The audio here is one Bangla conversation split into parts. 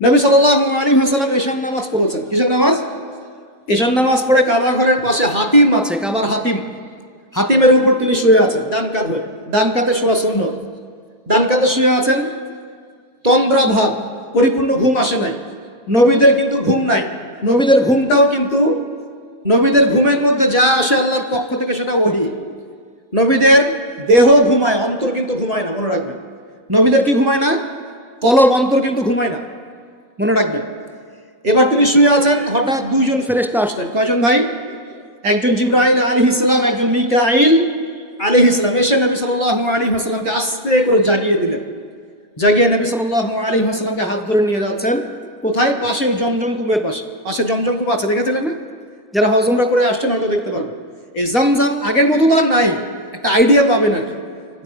নবী সাল্লাল্লাহু আলাইহি ওয়াসাল্লাম ঈশান নামাজ পড়েছেন। কিসের নামাজ? ঈশান নামাজ পড়ে কাবা ঘরের পাশে হাতিম আছে, কাবার হাতিম, হাতিমের উপর তিনি শুয়ে আছেন ডান কাঁধে, ডান কাঁধে শোয়া সুন্নত। ডান কাঁধে শুয়ে আছেন, তন্দ্রা ভাব, পরিপূর্ণ ঘুম আসে নাই। নবীদের কিন্তু ঘুম নাই, নবীদের ঘুমটাও কিন্তু, নবীদের ঘুমের মধ্যে যা আসে আল্লাহর পক্ষ থেকে সেটা ওহী। নবীদের দেহ ঘুমায়, অন্তর কিন্তু ঘুমায় না, মনে রাখবেন। নবীদের কি ঘুমায় না? কলব, অন্তর কিন্তু ঘুমায় না, মনে রাখবেন। এবার তিনি শুয়ে আছেন, হঠাৎ দুইজন ফেরেশতা আসলেন। কয়জন ভাই? একজন জিবরাইল আলাইহিস সালাম, একজন মিকাইল আলাইহিস সালাম। এসে নবী সাল্লাল্লাহু আলাইহি ওয়াসাল্লামকে আস্তে করে জাগিয়ে দিলেন। জাগিয়ে নবী সাল্লাল্লাহু আলাইহি ওয়াসাল্লামকে হাত ধরে নিয়ে যাচ্ছেন। কোথায়? পাশে জমজম কূপের পাশে। পাশে জমজম কূপ আছে, দেখেছিলেন না? যারা হজ উমরা করে আসছেন হয়তো দেখতে পারবেন। এই জমজম আগের মতো তো আর নাই, একটা আইডিয়া পাবেন আর কি।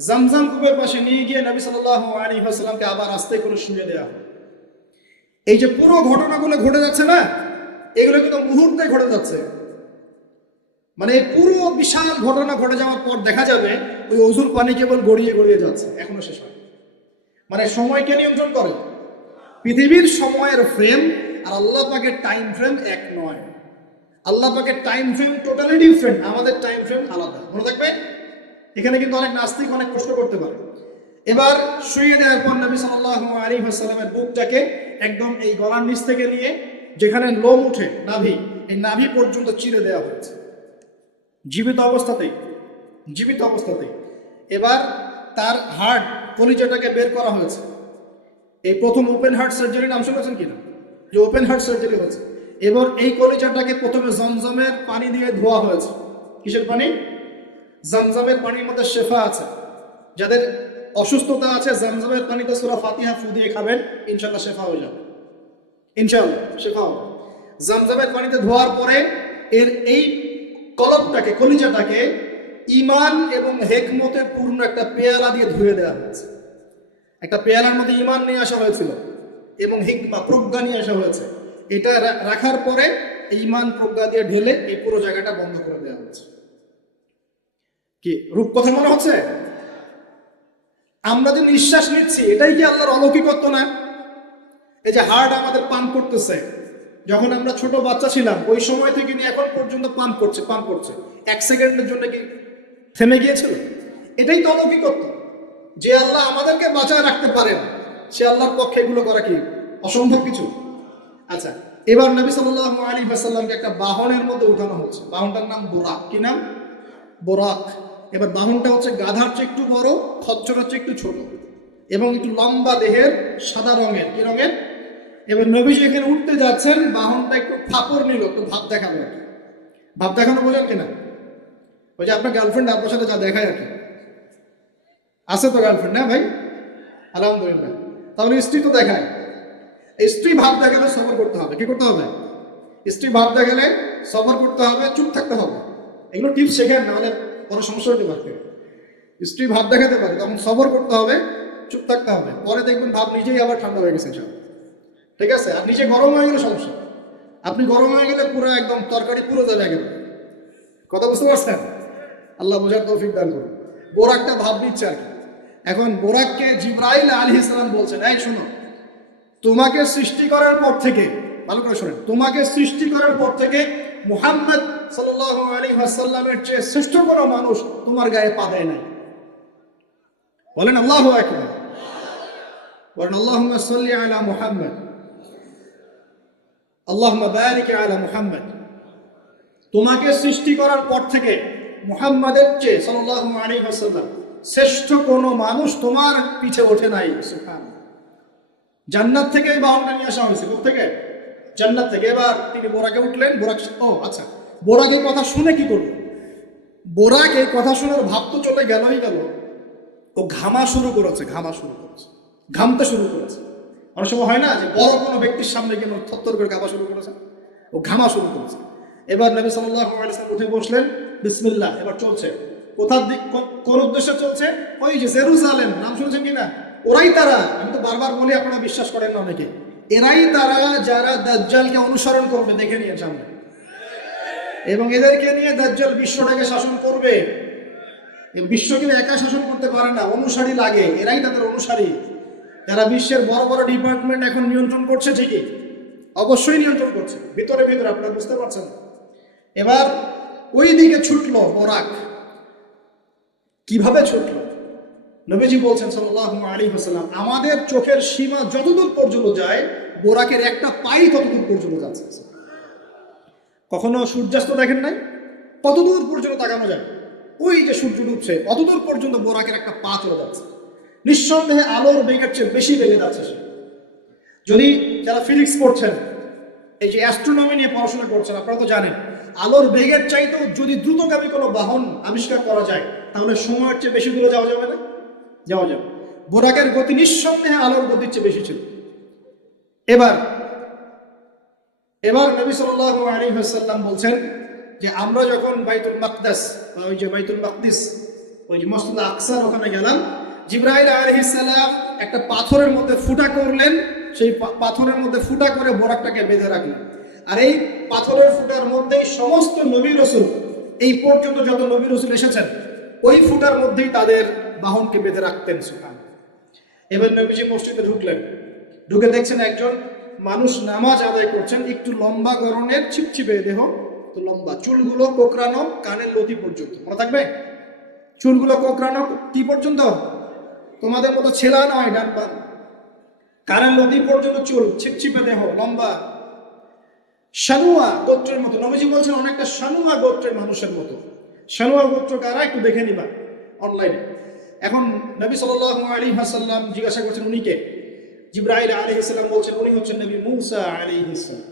জমজম কূপের পাশে নিয়ে গিয়ে নবী সাল্লাল্লাহু আলাইহি ওয়াসাল্লামকে আবার আস্তে করে শুয়ে দেওয়া। এই যে পুরো ঘটনাগুলো ঘটে যাচ্ছে না, এগুলো কিন্তু মুহূর্তে ঘটে যাচ্ছে। মানে এই পুরো বিশাল ঘটনা ঘটে যাওয়ার পর দেখা যাবে ওই অজুর পানি কেবল গড়িয়ে গড়িয়ে যাচ্ছে, এখনো শেষ হয়। মানে সময়কে নিয়ন্ত্রণ করে পৃথিবীর সময়ের ফ্রেম আর আল্লাহ পাকের টাইম ফ্রেম এক নয়। আল্লাহ পাকের টাইম ফ্রেম টোটালি ডিফারেন্ট, আমাদের টাইম ফ্রেম আলাদা, মনে থাকবে। এখানে কিন্তু অনেক নাস্তিক অনেক প্রশ্ন করতে পারে। এবার শুয়ে দেওয়ার পর নবী সাল্লাল্লাহু আলাইহি ওয়াসাল্লামের বুকটাকে একদম এই গলার নিচ থেকে নিয়ে যেখানে লোম উঠে নাভি, এই নাভি পর্যন্ত চিরে দেওয়া হয়েছে, জীবিত অবস্থাতেই, জীবিত অবস্থাতেই। এবার তার হার্ট, কলিজাটাকে বের করা হয়েছে। এই প্রথম ওপেন হার্ট সার্জারি নাম শুনেছেন কিনা? যে ওপেন হার্ট সার্জারি হয়েছে। এবার এই কলিজাটাকে প্রথমে জমজমের পানি দিয়ে ধোয়া হয়েছে। কিসের পানি? জমজমের পানির মধ্যে শেফা আছে। যাদের অসুস্থতা আছে জমজমের পানিতে সূরা ফাতিহা ফু দিয়ে খাবেন, ইনশাআল্লাহ শেফা হয়ে যাবে, ইনশাআল্লাহ শেফা হবে। জমজমের পানিতে ধোয়ার পরে এর এই কলবটাকে, কলিজাটাকে ঈমান এবং হিকমতে পূর্ণ একটা পেয়ালা দিয়ে ধুয়ে দেওয়া হয়েছে। একটা পেয়ালার মধ্যে ঈমান নিয়ে আসা হয়েছিল এবং হিকমা, প্রজ্ঞা নিয়ে আসা হয়েছে। এটা রাখার পরে ঈমান প্রজ্ঞা দিয়ে ঢেলে এই পুরো জায়গাটা বন্ধ করে দেওয়া হয়েছে। কি রূপ কথা মনে হচ্ছে? আমরা যে নিঃশ্বাস নিচ্ছি এটাই কি আল্লাহর অলৌকিকত্ব না? এই যে হার্ট আমাদের পাম্প করতেছে, যখন আমরা ছোট বাচ্চা ছিলাম ওই সময় থেকে নিয়ে এখন পর্যন্ত পাম্প করছে, পাম্প করছে। 1 সেকেন্ডের জন্য কি থেমে গিয়েছিল? এটাই তো অলৌকিকত্ব। যে আল্লাহ আমাদেরকে বাঁচায় রাখতে পারেন, সে আল্লাহর পক্ষে এগুলো করা কি অসম্ভব কিছু? আচ্ছা, এবার নবী সাল্লাল্লাহু আলাইহি ওয়াসাল্লামকে একটা বাহনের মধ্যে উঠানো হচ্ছে। বাহনটার নাম বোরাক। কি নাম? বোরাক। এবার বাহনটা হচ্ছে গাধার চেয়ে একটু বড়, খচ্চরের চেয়ে একটু ছোট এবং একটু লম্বা দেহের, সাদা রঙের। কি রঙের? এবার নবী যেখানে উঠতে যাচ্ছেন বাহনটা একটু ফাপড় নিল, একটু ভাব দেখানো। ভাব দেখানো বোঝেন কিনা? ওই যে আপনার গার্লফ্রেন্ড আপনার সাথে যা দেখায় আর কি। আছে তো গার্লফ্রেন্ড? না ভাই, আলহামদুলিল্লাহ। তাহলে স্ত্রী তো দেখায়। স্ত্রী ভাব দেখালে সবর করতে হবে। কি করতে হবে? স্ত্রী ভাব দেখালে সবর করতে হবে, চুপ থাকতে হবে। এগুলো টিপস শেখেন, নাহলে বড় সমস্যা হতে পারবে। স্ত্রী ভাব দেখাতে পারে, তখন সবর করতে হবে, চুপ থাকতে হবে। পরে দেখবেন ভাব নিজেই আবার ঠান্ডা হয়ে গেছে সব, ঠিক আছে? আর নিচে গরম হয়ে গেলে সমস্যা। আপনি গরম হয়ে গেলে পুরো একদম তরকারি পুরো যাবে গেল। কথা বুঝতে পারছেন? আল্লাহ বোঝার তৌফিক দান করুন। বোরাকটা ভাব নিচ্ছে আর কি। এখন বোরাককে জিবরাইল আলাইহিস সালাম বলছেন, এই শোনো, তোমাকে সৃষ্টি করার পর থেকে, ভালো করে শোনেন, তোমাকে সৃষ্টি করার পর থেকে মুহাম্মদ সাল্লাল্লাহু আলাইহি ওয়াসাল্লামের চেয়ে শ্রেষ্ঠ কোনো মানুষ তোমার গায়ে পা দেয় নাই। বলেন আল্লাহু আকবার। বলেন আল্লাহুম্মা সাল্লি আলা মুহাম্মদ, আল্লাহুম্মা বারিক আলা মুহাম্মদ। তোমাকে সৃষ্টি করার পর থেকে মুহাম্মাদের চেয়ে সাল্লাল্লাহু আলাইহি ওয়াসাল্লাম শ্রেষ্ঠ কোনো মানুষ তোমার পিছে ওঠে নাই। সুবহানাল্লাহ। জান্নাত থেকে এই বাহনটা নিয়ে আসা হয়েছে। কোথা থেকে? জান্নাত থেকে। এবার তিনি বোরাকে উঠলেন। বোরাক, ও আচ্ছা, বোরাক এই কথা শুনে কি করলো? বোরাক এই কথা শুনে ভাব তো চলে গেলই গেল, ও ঘামা শুরু করেছে, ঘামা শুরু করেছে, ঘামতে শুরু করেছে। অনেক সময় হয় না যে বড় কোনো ব্যক্তির সামনে গিয়ে থরথর করে কাঁপা শুরু করেছে, ও ঘামা শুরু করেছে। এবার নবী সাল্লাল্লাহু আলাইহি ওয়াসাল্লাম উঠে বসলেন, বিসমিল্লাহ। এবার চলছে। কোথার দিক, কোন উদ্দেশ্যে চলছে? ওই যে জেরুজালেম, নাম শুনছেন কিনা? ওরাই তারা, আমি তো বারবার বলি আপনারা বিশ্বাস করেন না অনেকে, এরাই তারা যারা দাজ্জালকে অনুসরণ করবে, দেখে নিয়ে সামনে। এবং এদেরকে নিয়ে দাজ্জাল বিশ্বটাকে শাসন করবে। বিশ্বকে একা শাসন করতে পারে না, অনুসারী লাগে, এরাই তাদের অনুসারী। যারা বিশ্বের বড় বড় ডিপার্টমেন্ট এখন নিয়ন্ত্রণ করছে ঠিকই, অবশ্যই নিয়ন্ত্রণ করছে, ভিতরে ভিতরে আপনারা বুঝতে পারছেন। এবার ওই দিকে ছুটলো বোরাক। কিভাবে ছুটলো? নবীজি বলছেন সাল্লাল্লাহু আলাইহি ওয়াসাল্লাম, আমাদের চোখের সীমা যতদূর পর্যন্ত যায়, বোরাকের একটা পাই ততদূর পর্যন্ত যাচ্ছে। কখনো সূর্যাস্ত দেখেন নাই? কতদূর পর্যন্ত তাকানো যায়? ওই যে সূর্য ডুবছে অতদূর পর্যন্ত বোরাকের একটা পা চলে যাচ্ছে। নিঃসন্দেহে আলোর বেগের চেয়ে বেশি বেগে যাচ্ছে সে। যদি যারা ফিজিক্স পড়ছেন, এই যে অ্যাস্ট্রোনমি নিয়ে পড়াশোনা করছেন, আপনারা তো জানেন আলোর বেগের চাইতেও যদি দ্রুতগামী কোনো বাহন আবিষ্কার করা যায়, তাহলে সময়ের চেয়ে বেশি দূরে যাওয়া যাবে না? যাওয়া যাবে। বোরাকের গতি নিঃসন্দেহে আলোর গতির চেয়ে বেশি ছিল। এবার নবী সাল্লাল্লাহু আলাইহি ওয়াসাল্লাম বলছেন যে আমরা যখন বাইতুল মাকদাস, ওই যে বাইতুল মাকদিস, ওই যে মসজিদ আকসার ওখানে গেলাম, জিবরাইল আলাইহিস সালাম একটা পাথরের মধ্যে ফুটা করলেন, সেই পাথরের মধ্যে ফুটা করে বোরাকটাকে বেঁধে রাখলেন। আর এই পাথরের ফুটার মধ্যেই সমস্ত নবী রাসূল, এই পর্যন্ত যত নবী রাসূল এসেছেন, ওই ফুটার মধ্যেই তাদের বাহনকে বেঁধে রাখতেন। সুবহানাল্লাহ। এবার নবীজি মসজিদে ঢুকলেন, ঢুকে দেখছেন একজন মানুষ নামাজ আদায় করছেন, একটু লম্বা গরনের, ছিপছিপে দেহ, তো লম্বা, চুলগুলো কোকড়ানো কানের লতি পর্যন্ত। মনে থাকবে? চুলগুলো কোকড়ানো কি পর্যন্ত? তোমাদের মতো ছেলা নয়, ডান পা, কানের লতি পর্যন্ত চুল, ছিপছিপে দেহ, লম্বা, শানুয়া গোত্রের মতো। নবীজি বলছেন অনেকটা শানুয়া গোত্রের মানুষের মতো। শানুয়া গোত্র কারা একটু দেখে নিবা অনলাইনে। এখন নবী সাল্লাল্লাহু আলাইহি ওয়াসাল্লাম জিজ্ঞাসা করছেন উনি কে? জিবরাইল আলাইহিস সালাম বলছেন উনি হচ্ছেন নবী মূসা আলাইহিস সালাম।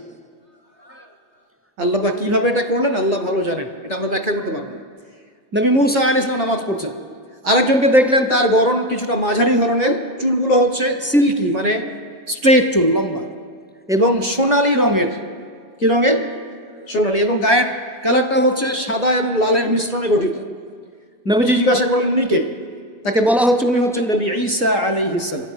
আল্লাহ পাক কিভাবে এটা করলেন আল্লাহ ভালো জানেন, এটা আমরা ব্যাখ্যা করতে পারবো না। নবী মূসা আলাইহিস সালাম নামাজ পড়ছেন, আরেকজনকে দেখলেন তার গড়ন কিছুটা মাঝারি ধরনের, চুলগুলো হচ্ছে সিল্কি, মানে স্ট্রেট চুল, লম্বা এবং সোনালী রঙের। কি রঙের? সোনালী। এবং গায়ের কালারটা হচ্ছে সাদা এবং লালের মিশ্রণে গঠিত। নবীজি জিজ্ঞাসা করলেন উনি কে? তাকে বলা হচ্ছে উনি হচ্ছেন নবী ঈসা আলাইহিস সালাম।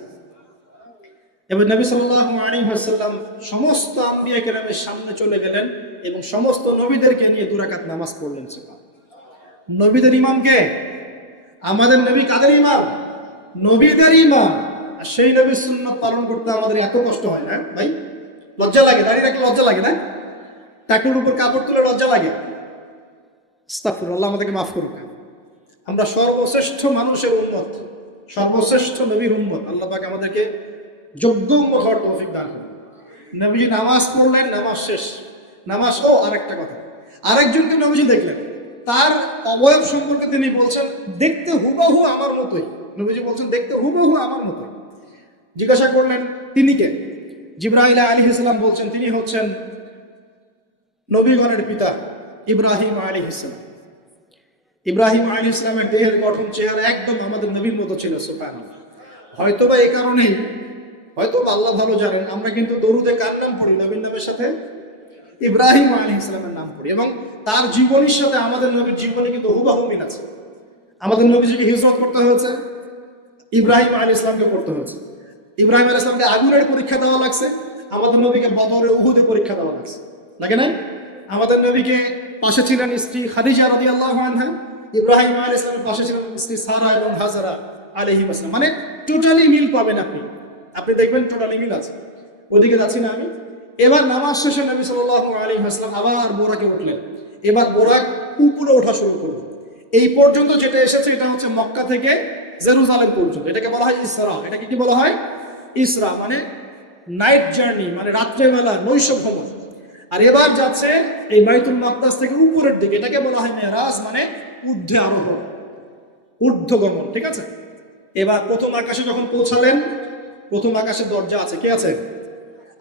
এবং নবী সাল্লাল্লাহু আলাইহি ওয়াসাল্লাম সমস্ত আম্বিয়া কেরামের সামনে চলে গেলেন এবং সমস্ত নবীদেরকে নিয়ে 2 রাকাত নামাজ পড়লেন। নবীদের ইমাম কে? আমাদের নবী কাদের ইমাম? নবীদের ইমাম। আর সেই নবীর সুন্নাত পালন করতে আমাদের এত কষ্ট হয় না ভাই? লজ্জা লাগে? দাঁড়িয়ে রাখলে লজ্জা লাগে না? টাকুর উপর কাপড় তুলে লজ্জা লাগে? আস্তাগফিরুল্লাহ, আল্লাহ আমাদেরকে মাফ করুন। আমরা সর্বশ্রেষ্ঠ মানুষের উম্মত, সর্বশ্রেষ্ঠ নবীর উম্মত। আল্লাহ পাক আমাদেরকে যোগ্য উম্মত হওয়ার তৌফিক দান করুন। নবীজি নামাজ পড়লেন, নামাজ শেষ। নামাজ, ও আরেকটা কথা, আরেকজনকে নবীজি দেখলেন, তার অবয়ব সম্পর্কে তিনি বলছেন দেখতে হুবহু আমার মতোই। নবীজি বলছেন দেখতে হুবহু আমার মতোই। জিজ্ঞাসা করলেন তিনি কে? জিবরাইল আলাইহিস সালাম বলছেন তিনি হচ্ছেন নবীগণের পিতা ইব্রাহিম আলাইহিস সালাম। ইব্রাহিম আলাইহিস সালামের দেহের গঠন, চেহারা একদম আমাদের নবীর মতো ছিল। সুবহানাল্লাহ। হয়তোবা এই কারণেই, হয়তোবা আল্লাহ ভালো জানেন, আমরা কিন্তু দরুদে কার নাম পড়ি? নবীর নামের সাথে ইব্রাহিম আলাইহিস সালামের নাম পড়ি। এবং তার জীবনীর সাথে আমাদের নবীর জীবনী কিন্তু হুবহু মিল আছে। আমাদের নবীজিকে হিজরত করতে হয়েছে, ইব্রাহিম আলাইহিস সালামকে করতে হয়েছে। ইব্রাহিম আলাইহিস সালামকে আগুনের পরীক্ষা দেওয়া লাগছে, আমাদের নবীকে বদরে, উহুদে পরীক্ষা দেওয়া লাগছে। লাগে না? আমাদের নবীকে পাশে ছিলেন স্ত্রী খাদিজা রাদিয়াল্লাহু আনহা, ইব্রাহিম আলাইহিস সালামের পাশে ছিলেন স্ত্রী সারা এবং হাজারা আলাইহিম আসসালাম। মানে টোটালি মিল পাবেন আপনি দেখবেন টোটালি মিল আছে। ওদিকে যাচ্ছি না আমি। এবার নামাজ শেষে নবী সাল্লাল্লাহু আলাইহি ওয়াসাল্লাম আবার বোরাকে উঠলেন। এবার বোরাক উপরে ওঠা শুরু করলো। এই পর্যন্ত যেটা এসেছে এটা হচ্ছে মক্কা থেকে জেরুজালেম পর্যন্ত। এটাকে বলা হয় ইসরা। এটাকে কি বলা হয়? ইসরা, মানে নাইট জার্নি, মানে রাত্রেবেলা নৈশ ভ্রমণ। আর এবার যাচ্ছে এই বাইতুল মাকদাস থেকে উপরের দিকে, এটাকে বলা হয় মেরাজ, মানে ঊর্ধ্বে আরোহণ, ঊর্ধ্বগমন। ঠিক আছে? এবার প্রথম আকাশে যখন পৌঁছালেন, প্রথম আকাশের দরজা আছে, কে আছে?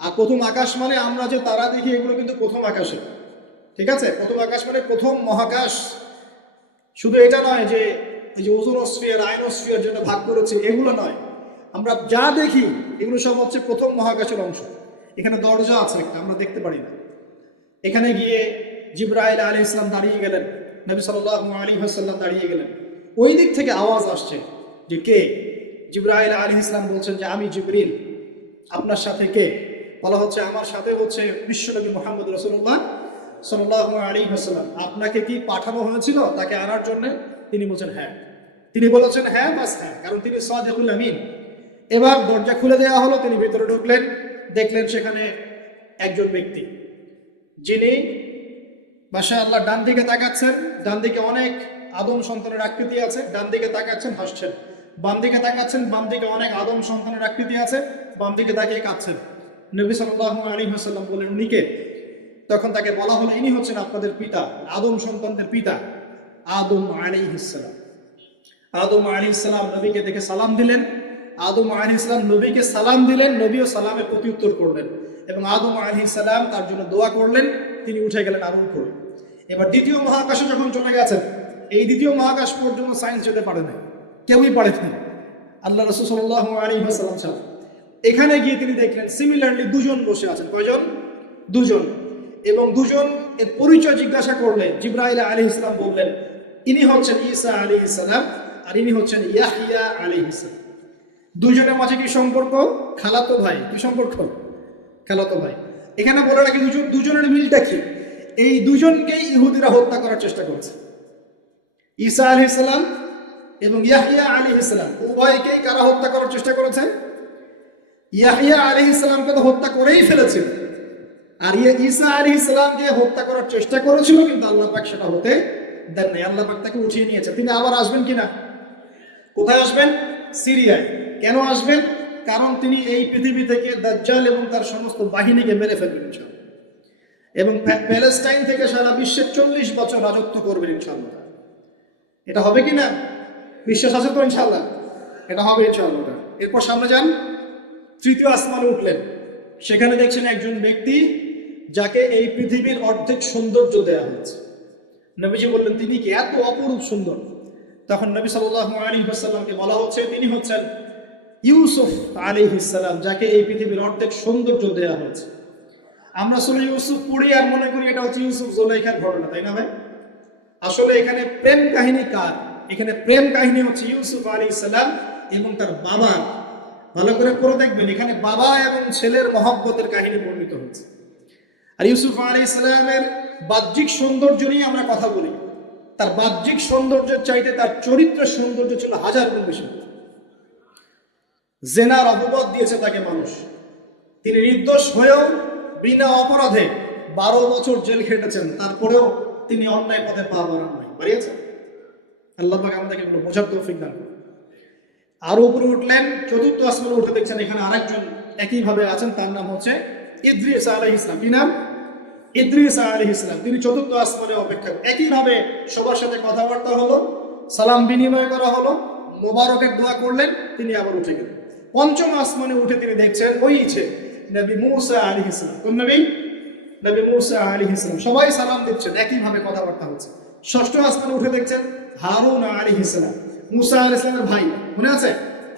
আর প্রথম আকাশ মানে আমরা যে তারা দেখি এগুলো কিন্তু প্রথম আকাশে। ঠিক আছে? প্রথম আকাশ মানে প্রথম মহাকাশ। শুধু এটা নয় যে এই যে ওজোনোস্ফিয়ার, আয়নোস্ফিয়ার যেটা ভাগ করেছে এগুলো নয়, আমরা যা দেখি এগুলো সব হচ্ছে প্রথম মহাকাশের অংশ। এখানে দরজা আছে একটা, আমরা দেখতে পারি না। এখানে গিয়ে জিবরাইল আলাইহিস সালাম দাঁড়িয়ে গেলেন, নবী সাল্লাল্লাহু আলাইহি ওয়াসাল্লাম দাঁড়িয়ে গেলেন। ওই দিক থেকে আওয়াজ আসছে যে কে? জিবরাইল আলাইহিস সালাম বলছেন যে আমি জিবরিল। আপনার সাথে কে? বলা হচ্ছে আমার সাথে হচ্ছে বিশ্বনবী মুহাম্মদ রাসূলুল্লাহ সাল্লাল্লাহু আলাইহি ওয়াসাল্লাম। আপনাকে কি পাঠানো হয়েছিল তাকে আনার জন্য? তিনি বলছেন হ্যাঁ। তিনি বলেছেন হ্যাঁ, বাস হ্যাঁ, কারণ তিনি সাদিকুল আমিন। এবার দরজা খুলে দেওয়া হলো, তিনি ভিতরে ঢুকলেন, দেখলেন সেখানে একজন ব্যক্তি যিনি মাশাআল্লাহ ডান দিকে তাকাচ্ছেন, ডান দিকে অনেক আদম সন্তানের আকৃতি আছে, ডান দিকে তাকাচ্ছেন হাসছেন, বাম দিকে তাকাচ্ছেন, বাম দিকে অনেক আদম সন্তানের আকৃতি আছে, বাম দিকে তাকিয়ে কাঁদছেন। নবী সাল্লাল্লাহু আলাইহি ওয়াসাল্লাম বললেন উনি কে? তখন তাকে বলা হলো ইনি হচ্ছেন আপনাদের পিতা, আদম সন্তানদের পিতা আদম আলাইহিস সালাম। আদম আলাইহিস সালাম নবীকে দেখে সালাম দিলেন, আদম আলাইহিস সালাম নবীকে সালাম দিলেন, নবীও সালামের প্রত্যুত্তর করলেন এবং আদম আলাইহিস সালাম তার জন্য দোয়া করলেন, তিনি উঠে গেলেন আরোহণ করে। এবার দ্বিতীয় মহাকাশে যখন চলে গেছেন, এই দ্বিতীয় মহাকাশ পর্যন্ত সায়েন্স যেতে পারে না, কেউই পারেনি, আল্লাহ রাসূল সাল্লাল্লাহু আলাইহি ওয়াসাল্লাম ছাড়া। এখানে গিয়ে তিনি দেখলেন সিমিলারলি দুজন বসে আছেন। কয়জন? দুজন। এবং দুজন এর পরিচয় জিজ্ঞাসা করলেন। জিবরাইল আলাইহিস সালাম বললেন ইনি হচ্ছেন ঈসা আলাইহিস সালাম আর ইনি হচ্ছেন ইয়াহইয়া আলাইহিস সালাম। দুজনের মাঝে কি সম্পর্ক? খালাতো ভাই। কি সম্পর্ক? খালাতো ভাই। এখানে বলে রাখি দুজনের মিলটা কি? এই দুজনকেই ইহুদিরা হত্যা করার চেষ্টা করেছে। ঈসা আলাইহিস সালাম এবং ইয়াহইয়া আলাইহিস সালাম উভয়কেই কারা হত্যা করার চেষ্টা করেছে? ইয়াহইয়া আলাইহিস সালামকে তো হত্যা করেই ফেলেছিল, আর ঈসা আলাইহিস সালামকে হত্যা করার চেষ্টা করেছিল, কিন্তু আল্লাহ পাক সেটা হতে দেন নাই। আল্লাহ পাক তাকে উঠিয়ে নিয়েছে। তিনি আবার আসবেন কিনা? কোথায় আসবেন? সিরিয়ায়। কেন আসবেন? কারণ তিনি এই পৃথিবী থেকে দাজ্জাল এবং তার সমস্ত বাহিনীকে মেরে ফেলবেন ইনশাআল্লাহ, এবং প্যালেস্টাইন থেকে সারা বিশ্বে 40 বছর রাজত্ব করবেন ইনশাআল্লাহ। এটা হবে কিনা? বিশ্বাস আছে তো ইনশাআল্লাহ? এটা হবে ইনশাআল্লাহ। এরপর সামনে যান, তৃতীয় আসমানে উঠলেন, সেখানে দেখছেন একজন ব্যক্তি যাকে এই পৃথিবীর অর্ধেক সৌন্দর্য দেয়া হয়েছে। নবীজি বললেন তিনি কি? এত অপরূপ সুন্দর। তখন নবী সাল্লাল্লাহু আলাইহি ওয়াসাল্লামকে বলা হচ্ছে তিনি হচ্ছেন ইউসুফ আলাইহিস সালাম, যাকে এই পৃথিবীর অর্ধেক সৌন্দর্য দেয়া হয়েছে। আমরা আসলে ইউসুফ পড়ি আর মনে করি এটা হচ্ছে ইউসুফ জুলাইখার ঘটনা, তাই না ভাই? আসলে এখানে প্রেম কাহিনী কার? এখানে প্রেম কাহিনী হচ্ছে ইউসুফ আলাইহিস সালাম এবং তার বাবা। ভালো করে পড়ে দেখবেন, এখানে বাবা এবং ছেলের মহব্বতের কাহিনী বর্ণিত হচ্ছে। আর ইউসুফ আলাইহিস সালামের বাহ্যিক সৌন্দর্য নিয়ে আমরা কথা বলি, তার বাহ্যিক সৌন্দর্যের চাইতে তার চরিত্রের সৌন্দর্য ছিল হাজার গুণ বেশি। জেনার অপবাদ দিয়েছে তাকে মানুষ, তিনি নির্দোষ হয়েও বিনা অপরাধে 12 বছর জেল খেটেছেন, তারপরেও তিনি অন্যায় পথে পা বাড়িয়েছেন। আল্লাহ পাক আমাদেরকে বোঝার তৌফিক দান করুন। আরো উপরে উঠলেন, চতুর্থ আসমানে উঠে দেখছেন এখানে আরেকজন একইভাবে আছেন, তার নাম হচ্ছে ইদ্রিস আলাইহিস সালাম। কি নাম? ইদ্রিস আলাইহিস সালাম। তিনি চতুর্থ আসমানে অপেক্ষা। একইভাবে সবার সাথে কথাবার্তা হলো, সালাম বিনিময় করা হলো, মোবারকের দোয়া করলেন, তিনি আবার উঠে গেলেন। পঞ্চম আসমানে উঠে তিনি দেখছেন ওই নবী মূসা আলাইহিস সালাম। কোন নবী? নবী মূসা আলাইহিস সালাম। সবাই সালাম দিচ্ছেন, একইভাবে কথাবার্তা হচ্ছে। ষষ্ঠ আসমানে উঠে দেখছেন হারুন আলাইহিস সালাম, মূসা আলাইহিস সালামের ভাই, মনে আছে?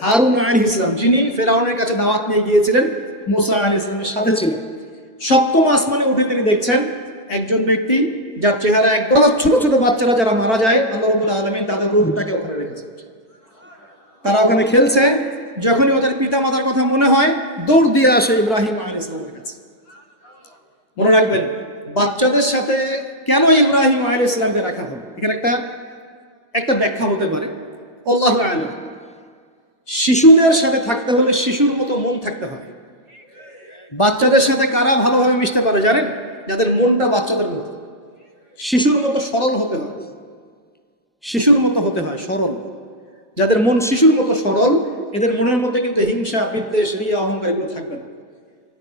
হারুন আলাইহিস সালাম, যিনি ফেরাউনের কাছে দাওয়াত নিয়ে গিয়েছিলেন, মূসা আলাইহিস সালামের সাথে ছিলেন। সপ্তম আসমানে উঠে তিনি দেখছেন একজন ব্যক্তি যার চেহারা একদম ছোট ছোট বাচ্চারা যারা মারা যায়, আল্লাহ রাব্বুল আলামিন তাদের রূহটাকে ওখানে রেখেছেন। তারা ওখানে খেলছে, যখনই ওদের পিতা মাতার কথা মনে হয় দৌড় দিয়ে আসে ইব্রাহিম আলাইহিস সালামের কাছে। মনে রাখবেন, বাচ্চাদের সাথে কেন ইব্রাহিম আলাইহিস সালামকে রাখা হলো, এখানে একটা ব্যাখ্যা হতে পারে, আল্লাহু আ'লাম। শিশুদের সাথে থাকতে হলে শিশুর মতো মন থাকতে হয়। বাচ্চাদের সাথে কারা ভালোভাবে মিশতে পারে জানেন? যাদের মনটা বাচ্চাদের মতো, শিশুর মতো সরল হতে হয়, শিশুর মতো হতে হয়, সরল। যাদের মন শিশুর মতো সরল, এদের মনের মধ্যে কিন্তু হিংসা, বিদ্বেষ, রিয়া, অহংকার এগুলো থাকবে না।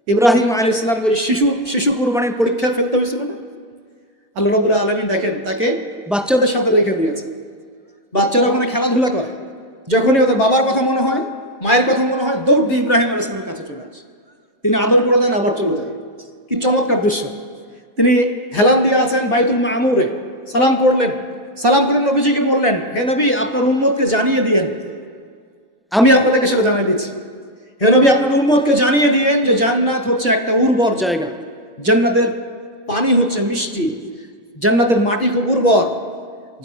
ইব্রাহিম আলাইহিস সালাম ওই শিশু কুরবানির পরীক্ষা ফেলতে হয়েছিল না? আল্লাহ রাব্বুল আলামিন দেখেন তাকে বাচ্চাদের সাথে রেখে দিয়েছে। বাচ্চারা ওখানে খেলাধুলা করে, যখনই ওদের বাবার কথা মনে হয়, মায়ের কথা মনে হয়, দৌড় দিয়ে ইব্রাহিম আলাইহিস সালামের কাছে চলে আসে। তিনি আদর করে দেন, আবার চলে যায়। কি চমৎকার দৃশ্য! তিনি হেলাত দিয়ে আছেন বাইতুল মামুরে, সালাম করলেন, সালাম করে নবীজিকে বললেন, হে নবী আপনার উম্মতকে জানিয়ে দিয়েন, আমি আপনাদেরকে সেটা জানিয়ে দিচ্ছি। হে নবী আপনার উম্মতকে জানিয়ে দিয়েন যে জান্নাত হচ্ছে একটা উর্বর জায়গা, জান্নাতের পানি হচ্ছে মিষ্টি, জান্নাতের মাটি খুব উর্বর,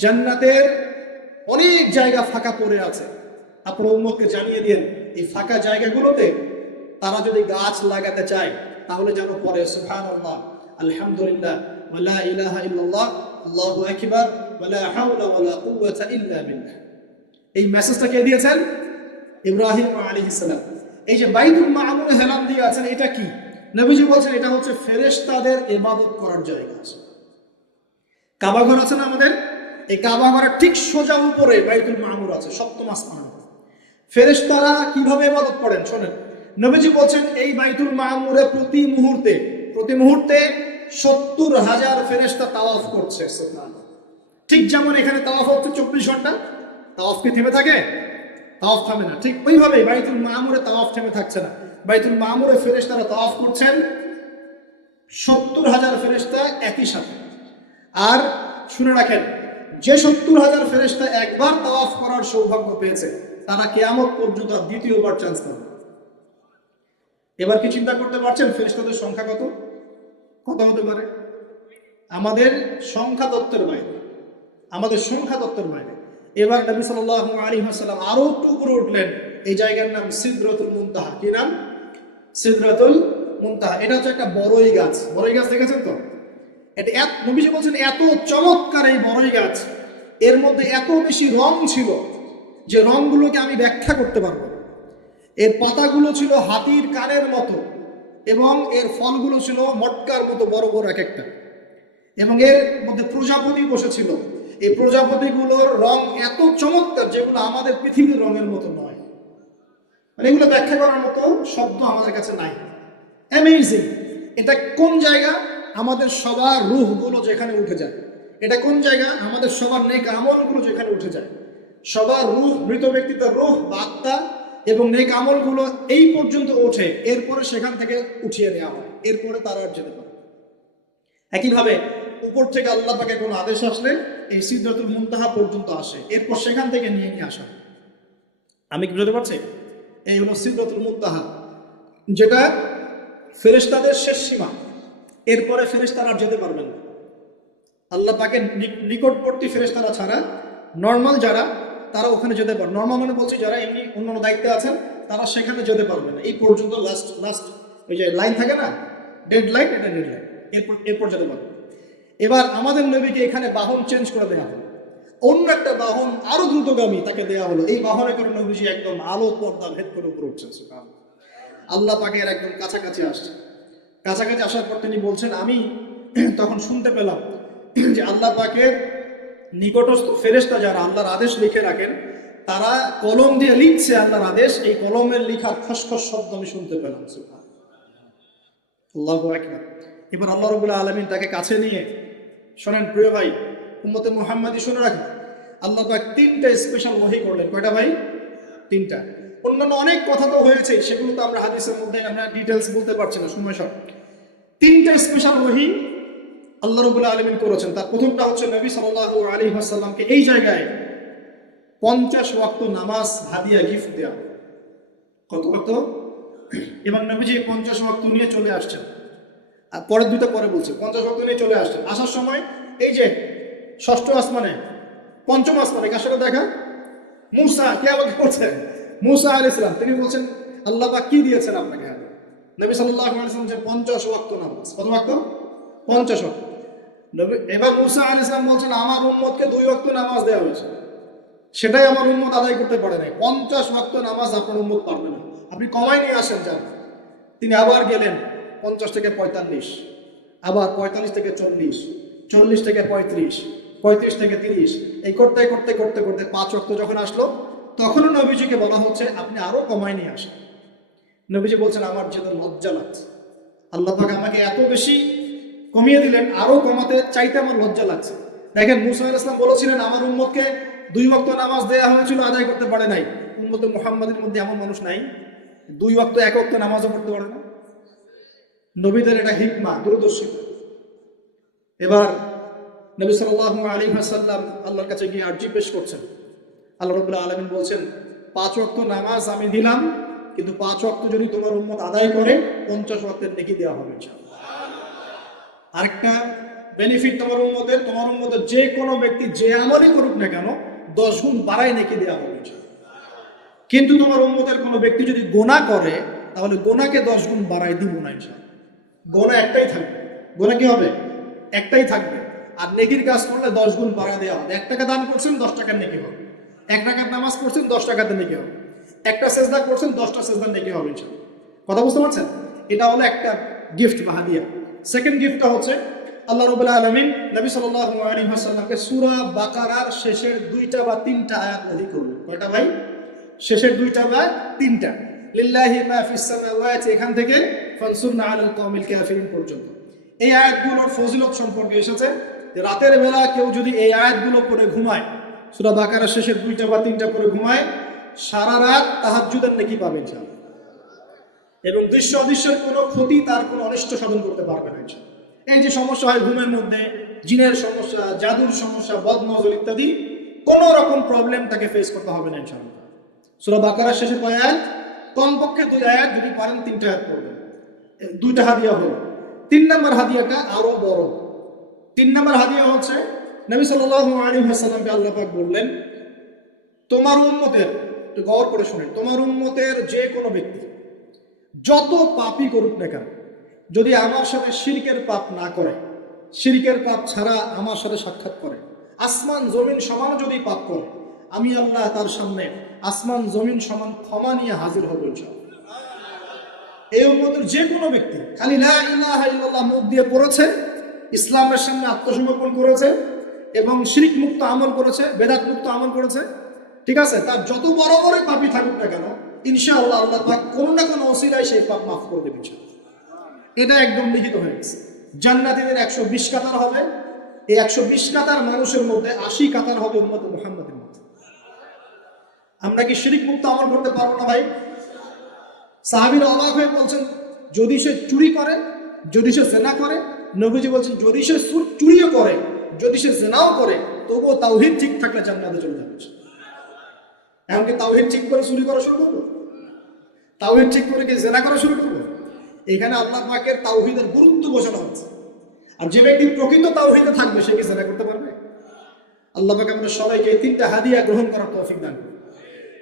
জান্নাতের অনেক জায়গা ফাঁকা পড়ে আছে। আপনার উম্মতকে জানিয়ে দিয়েন এই ফাঁকা জায়গাগুলোতে তারা যদি গাছ লাগাতে চায় তাহলে যেন পড়ে সুবহানাল্লাহ, আলহামদুলিল্লাহ, ওয়া লা ইলাহা ইল্লাল্লাহ, আল্লাহু আকবার, ওয়া লা হাওলা ওয়া লা কুওয়াতা ইল্লা বিল্লাহ। এই মেসেজটা কে দিয়েছেন? ইব্রাহিম আলাইহিস সালাম। এই যে বাইতুল মামুরে হেলান দিয়ে আছেন, এটা কি? নবীজি বলছেন এটা হচ্ছে ফেরেশতাদের ইবাদত করার জায়গা আছে। কাবা ঘর আছে না আমাদের, এই কাবা ঘরের ঠিক সোজা উপরে বাইতুল মামুর আছে, সপ্তম আসমানে। ফেরেশতারা কিভাবে ইবাদত করেন শোনেন, নবীজি বলছেন এই বাইতুল মামুরে প্রতি মুহূর্তে 70,000 ফেরেশতা তাওয়াফ করছে। সুবহানাল্লাহ। ঠিক যেমন এখানে তাওয়াফ হচ্ছে 24 ঘন্টা, তাওয়াফ কি থেমে থাকে? তাওয়াফ থামে না। ঠিক ওইভাবে বাইতুল মামুরে তাওয়াফ থেমে থাকছে না, বাইতুল মামুরে ফেরেশতারা তাওয়াফ করছেন 70,000 ফেরেশতা একই সাথে। আর শুনে রাখেন, যে 70,000 ফেরেশতা একবার তাওয়াফ করার সৌভাগ্য পেয়েছে তারা কিয়ামত পর্যন্ত দ্বিতীয়বার চান্স পাবে। এবার কি চিন্তা করতে পারছেন ফেরেশতাদের সংখ্যা কত কত হতে পারে? আমাদের সংখ্যা তত্ত্বের বাইরে, আমাদের সংখ্যা তত্ত্বের বাইরে। এবার নবী সাল্লাল্লাহু আলাইহি ওয়াসাল্লাম আরো একটু উপরে উঠলেন, এই জায়গার নাম সিদরাতুল মুনতাহা। কি নাম? সিদরাতুল মুনতাহা। এটা হচ্ছে একটা বড়ই গাছ। বড়ই গাছ দেখেছেন তো? এটা নবীজি বলছেন এত চমৎকার এই বড়ই গাছ, এর মধ্যে এত বেশি রং ছিল যে রংগুলোকে আমি ব্যাখ্যা করতে পারবো না। এর পাতাগুলো ছিল হাতির কানের মতো এবং এর ফলগুলো ছিল মটকার মতো বড় বড় এক একটা, এবং এর মধ্যে প্রজাপতি বসেছিল। এই প্রজাপতিগুলোর রং এত চমৎকার যেগুলো আমাদের পৃথিবীর রঙের মতো নয়। মানে এগুলো ব্যাখ্যা করার মতো শব্দ আমাদের কাছে নাই। অ্যামেজিং। এটা কোন জায়গা? আমাদের সবার রূহগুলো যেখানে উঠে যায়। এটা কোন জায়গা? আমাদের সবার নেক আমলগুলো যেখানে উঠে যায়। সবার রূহ, মৃত ব্যক্তির রূহ বা আত্মা এবং নেক আমলগুলো এই পর্যন্ত ওঠে, এরপরে সেখান থেকে উঠিয়ে নেওয়া হয়, এরপরে তারা আর যেতে পারে। একইভাবে উপর থেকে আল্লাহ পাকের কোনো আদেশ আসলে এই সিদরাতুল মুনতাহা পর্যন্ত আসে, এরপর সেখান থেকে নিয়ে আসা। আমি কি বুঝতে পারছি? এই হলো সিদরাতুল মুনতাহা, যেটা ফেরেশতাদের শেষ সীমা। এরপরে ফেরেশতারা আর যেতে পারবেন না। আল্লাহ পাকের নিকটবর্তী ফেরেশতারা ছাড়া নর্মাল যারা, তারা ওখানে যেতে পারবে। নর্মাল মানে বলছি যারা এমনি অন্যান্য দায়িত্বে আছেন তারা সেখানে যেতে পারবে না। এই পর্যন্ত লাস্ট ওই যে লাইন থাকে না, ডেড লাইন, এটা ডেড লাইন, এরপর যেতে পারবে। এবার আমাদের নবীকে এখানে বাহন চেঞ্জ করে দেওয়া হলো, অন্য একটা বাহন আরো দ্রুতগামী তাকে দেওয়া হলো। এই বাহনে করে নবীজি একদম আলো পর্দা ভেদ করে উপরে উঠছেন। সুবহানাল্লাহ। আল্লাহ পাকের একদম কাছাকাছি আসছে। কাছাকাছি আসার পর তিনি বলছেন, আমি তখন শুনতে পেলাম যে আল্লাহ পাকের নিকটস্থ ফেরেশতা যারা আল্লাহর আদেশ লিখে রাখেন, তারা কলম দিয়ে লিখছে আল্লাহর আদেশ। এই কলমের লেখার খসখস শব্দ আমি শুনতে পেলাম। আল্লাহু আকবার। এবার আল্লাহ রাব্বুল আলামিন তাকে কাছে নিয়ে, শোনেন প্রিয় ভাই, উম্মতে মুহাম্মাদি শুনে রাখেন, আল্লাহ পাক 3টা স্পেশাল ওহী করলেন। কয়টা ভাই? 3টা। অন্যান্য অনেক কথা তো হয়েছে, সেগুলো তো আমরা হাদিসের মধ্যে আমরা ডিটেইলস বলতে পারছি না, সময় শর্ট। 3টা স্পেশাল ওহী আল্লাহ রাব্বুল আলামিন করেছেন। তার প্রথমটা হচ্ছে নবী সাল্লাল্লাহু আলাইহি ওয়াসাল্লামকে এই জায়গায় 50 ওয়াক্ত নামাজ হাদিয়া গিফট দেয়া। কত কত? এবং নবীজি 50 ওয়াক্ত নিয়ে চলে আসছেন। আর পরের দুটো পরে বলছি, 50 ওয়াক্ত নিয়ে চলে আসছেন। আসার সময় এই যে ষষ্ঠ আসমানে, পঞ্চম আসমানে কার সাথে দেখা? মুসা। কে আমাকে করছেন? মুসা আলাইহিস সালাম। তিনি বলছেন আল্লাহ পাক কি দিয়েছেন আপনাকে? নবী সাল্লাল্লাহু আলাইহি ওয়াসাল্লাম যে 50 ওয়াক্ত নামাজ। কত ওয়াক্ত? 50 ওয়াক্ত। এবার মুসা আলাইহিস সালাম বলছেন আমার উম্মতকে 2 ওয়াক্ত নামাজ দেওয়া হয়েছে, সেটাই আমার উম্মত আদায় করতে পারে নাই। 50 ওয়াক্ত নামাজ আপনার উম্মত পারবে না, আপনি কমাই নিয়ে আসেন যান। তিনি আবার গেলেন 50 থেকে 45, আবার 45 থেকে 40, 40 থেকে 35, 35 থেকে 30, এই করতে করতে করতে করতে 5 ওয়াক্ত যখন আসলো, তখনও নবীজিকে বলা হচ্ছে আপনি আরো কমাই নিয়ে আসেন। নবীজি বলছেন আমার যেতে লজ্জা লাগছে, আল্লাহ পাক আমাকে এত বেশি কমিয়ে দিলেন, আরো কমাতে চাইতে আমার লজ্জা লাগছে। দেখেন মুসা আলাইহিস সালাম বলেছিলেন আমার উম্মতকে 2 ওয়াক্ত নামাজ দেওয়া হয়েছিল, আদায় করতে পারে নাই। উম্মতে মুহাম্মাদের মধ্যে এমন মানুষ নাই 2 ওয়াক্ত 1 ওয়াক্ত নামাজও পড়তে পারে না। নবীদের এটা হিকমা, দূরদর্শিতা। এবার নবী সাল্লাল্লাহু আলাইহি ওয়াসাল্লাম আল্লাহর কাছে গিয়ে আরজি পেশ করছেন। আল্লাহ রাব্বুল আলামিন বলছেন 5 ওয়াক্ত নামাজ আমি দিলাম, কিন্তু 5 ওয়াক্ত যদি তোমার উম্মত আদায় করে 50 ওয়াক্তের নেকি দেওয়া হবে ইনশাআল্লাহ। আরেকটা বেনিফিট তোমার উম্মতের যে কোনো ব্যক্তি যে আমলই করুক না কেন 10 গুণ বাড়ায় নেকি দেওয়া হবে ইনশাআল্লাহ। কিন্তু তোমার উম্মতের কোনো ব্যক্তি যদি গুনাহ করে তাহলে গুনাহকে 10 গুণ বাড়ায় দিব না ইনশাআল্লাহ। গুনাহ একটাই থাকবে, গুনাহ কি হবে? একটাই থাকবে। আর নেকির কাজ করলে 10 গুণ বাড়া দেওয়া হবে। 1 টাকা দান করছেন 10 টাকার নেকি হবে, 1 রাকাত নামাজ পড়ছেন 10 টাকাতে নেকি হবে। একটা সেজদা করছেন 10টা সেজদা নেকি হবে ইনশাআল্লাহ। কথা বুঝতে পারছেন? এটা হলো একটা গিফট বা হাদিয়া। সেকেন্ড গিফটটা হচ্ছে আল্লাহ রাব্বুল আলামিন নবী সাল্লাল্লাহু আলাইহি ওয়াসাল্লামকে সূরা বাকারার শেষের 2টা বা 3টা আয়াত ওহী করলেন। কয়টা ভাই? শেষের 2টা বা 3টা। লিল্লাহি মা ফিস সামাওয়াতি এখান থেকে ফানসুরনা আলাল কওমিল কাফিরিন পর্যন্ত। এই আয়াতগুলোর ফজিলত সম্পর্কে এসেছে যে রাতের বেলা কেউ যদি এই আয়াতগুলো পড়ে ঘুমায়, সূরা বাকারার শেষের 2টা বা 3টা পড়ে ঘুমায়, সারা রাত তাহাজ্জুদের নেকি পাবে ইনশাআল্লাহ। এবং দৃশ্য অদৃশ্যের কোনো ক্ষতি, তার কোনো অনিষ্ট সাধন করতে পারবে না ইনশাআল্লাহ। এই যে সমস্যা হয় ঘুমের মধ্যে, জিনের সমস্যা, জাদুর সমস্যা, বদনজর ইত্যাদি, কোনো রকম প্রবলেম তাকে ফেস করতে হবে না ইনশাআল্লাহ। সূরা বাকারার শেষে কয় আয়াত? কমপক্ষে 2 আয়াত, যদি পারেন 3টা আয়াত পড়বেন। 2টা হাদিয়া হলো। 3 নম্বর হাদিয়াটা আরো বড়। 3 নম্বর হাদিয়া হচ্ছে নবী সাল্লাল্লাহু আলাইহি ওয়াসাল্লামকে আল্লাহ পাক বললেন, তোমার উম্মতের, একটু গৌর করে শুনেন, তোমার উম্মতের যে কোনো ব্যক্তি যত পাপই করুক না কেন, যদি আমার সাথে শিরকের পাপ না করে, শিরকের পাপ ছাড়া আমার সাথে সাক্ষাৎ করে, আসমান জমিন সমান যদি পাপ করে, আমি আল্লাহ তার সামনে আসমান জমিন সমান ক্ষমা নিয়ে হাজির হব ইনশাআল্লাহ। এই উম্মতের যে কোনো ব্যক্তি খালি লা ইলাহা ইল্লাল্লাহ মুখ দিয়ে পড়েছে, ইসলামের সামনে আত্মসমর্পণ করেছে এবং শিরক মুক্ত আমল করেছে, বেদাত মুক্ত আমল করেছে, ঠিক আছে, তার যত বড় বড় পাপই থাকুক না কেন, ইনশাআল্লাহ আল্লাহ পাক কোনো না কোনো ওসিলায় সেই পাপ মাফ করে দেবেন ইনশাআল্লাহ। এটা একদম লিখিত হয়ে গেছে। জান্নাতীদের 120 কাতার হবে। এই 120 কাতার মানুষের মধ্যে 80 কাতার হবে উম্মতে মুহাম্মাদের মধ্যে। আমরা কি শিরক মুক্ত আমল করতে পারবো না ভাই? সাহাবীরা অবাক হয়ে বলছেন, যদি সে চুরি করে, যদি সে জেনা করে, নবীজি বলছেন যদি সে চুরিও করে, যদি সে জেনাও করে, তবুও তাওহীদ ঠিক থাকলে জান্নাতে চলে যাবে। এমনকি তাওহীদ ঠিক করে চুরি করা শুরু করবো? তাওহীদ ঠিক করে কি জেনা করা শুরু করবো? এখানে আল্লাহ পাকের তাওহীদের গুরুত্ব বোঝানো হচ্ছে। আর যে ব্যক্তি প্রকৃত তাওহীদে থাকবে সে কি জেনা করতে পারবে? আল্লাহ পাক আমাদের সবাইকে এই 3টা হাদিয়া গ্রহণ করার তৌফিক দান করুন।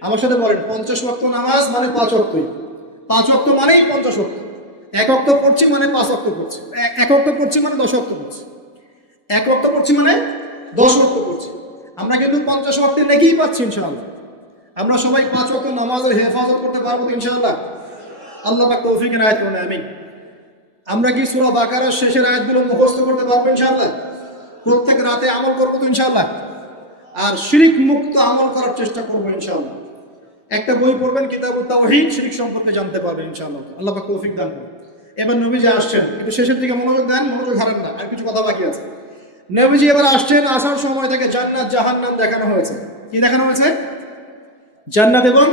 আমার সাথে বলেন, 50 ওয়াক্ত নামাজ মানে 5 ওয়াক্তই। 5 ওয়াক্ত মানেই 50 ওয়াক্ত। 1 ওয়াক্ত পড়ছি মানে 5 ওয়াক্ত পড়ছি। 1 ওয়াক্ত পড়ছি মানে 10 ওয়াক্ত পড়ছি। 1 ওয়াক্ত পড়ছি মানে 10 ওয়াক্ত পড়ছি। আমরা কিন্তু 50 ওয়াক্তে নেকিই পাচ্ছি ইনশাআল্লাহ। আমরা সবাই 5 ওয়াক্ত নামাজের হেফাজত করতে পারবো তো ইনশাআল্লাহ? আল্লাহ পাক তৌফিক এনায়েত করুন, আমিন। আমরা কি সূরা বাকারার শেষের আয়াতগুলো মুখস্থ করতে পারবো ইনশাআল্লাহ? প্রত্যেক রাতে আমল করবো তো ইনশাআল্লাহ? আর শিরক মুক্ত আমল করার চেষ্টা করবো ইনশাআল্লাহ। একটা বই পড়বেন, কিতাবুত তাওহীদ, শিরক সম্পর্কে জানতে পারবেন ইনশাআল্লাহ। আল্লাহ পাক তৌফিক দান করুন। এবার নবীজি আসছেন, একটু শেষের দিকে মনোযোগ দেন, মনোযোগ হারান না, আর কিছু কথা বাকি আছে। নবীজি এবার আসছেন, আসার সময় থেকে জান্নাত জাহান্নাম দেখানো হয়েছে। কি দেখানো হয়েছে? জান্নাত এবং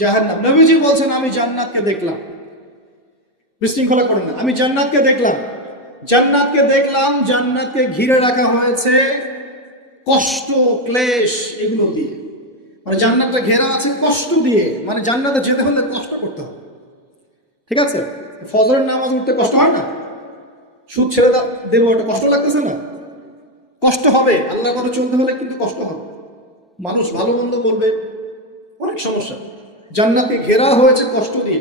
জাহান্নাম। নবীজি বলছেন, আমি জান্নাতকে দেখলাম। বিশৃঙ্খলা করেন না, আমি জান্নাতকে দেখলাম। জান্নাতকে দেখলাম, জান্নাতকে ঘিরে রাখা হয়েছে কষ্ট, ক্লেশ, এগুলো দিয়ে। মানে জান্নাতটা ঘেরা আছে কষ্ট দিয়ে, মানে জান্নাতে যেতে হলে কষ্ট করতে হবে। ঠিক আছে, ফজরের নামাজ উঠতে কষ্ট হয় না? সুদ ছেড়ে দেবো, একটা কষ্ট লাগতেছে না? কষ্ট হবে। আল্লাহ করে চলতে হলে কিন্তু কষ্ট হবে। মানুষ ভালো মন্দ বলবে, অনেক সমস্যা। জান্নাতকে ঘেরা হয়েছে কষ্ট দিয়ে,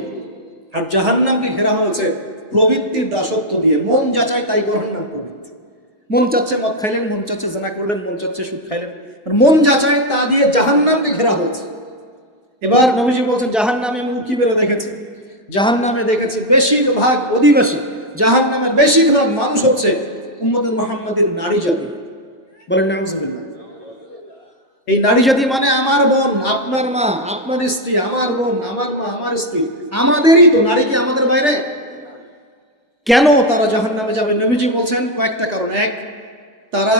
আর জাহান্নামকে ঘেরা হয়েছে প্রবৃত্তির দাসত্ব দিয়ে। মন যা চায় তাই গ্রহণ নাম প্রবৃত্তি। মন চাচ্ছে মদ খাইলেন, মন চাচ্ছে জেনা করলেন, মন চাচ্ছে সুদ খাইলেন, মন যা চায় তা দিয়ে জাহান্নামকে ঘেরা হয়েছে। এবার নবীজি বলছেন, জাহান্নামে আমি উঁকি বেরো দেখেছি, জাহান্নামে দেখেছি বেশিরভাগ অধিবাসী, জাহান্নামের বেশিরভাগ মানুষ হচ্ছে উম্মতে মুহাম্মাদের নারী জাতি। বলেন নাউজুবিল্লাহ। এই নারী জাতি মানে আমার বোন, আপনার মা, আপনার স্ত্রী, আমার বোন, আমার মা, আমার স্ত্রী, আমাদেরই তো। নারী কি আমাদের বাইরে? কেন তারা জাহান্নামে যাবে? নবীজি বলছেন কয়েকটা কারণ। 1, তারা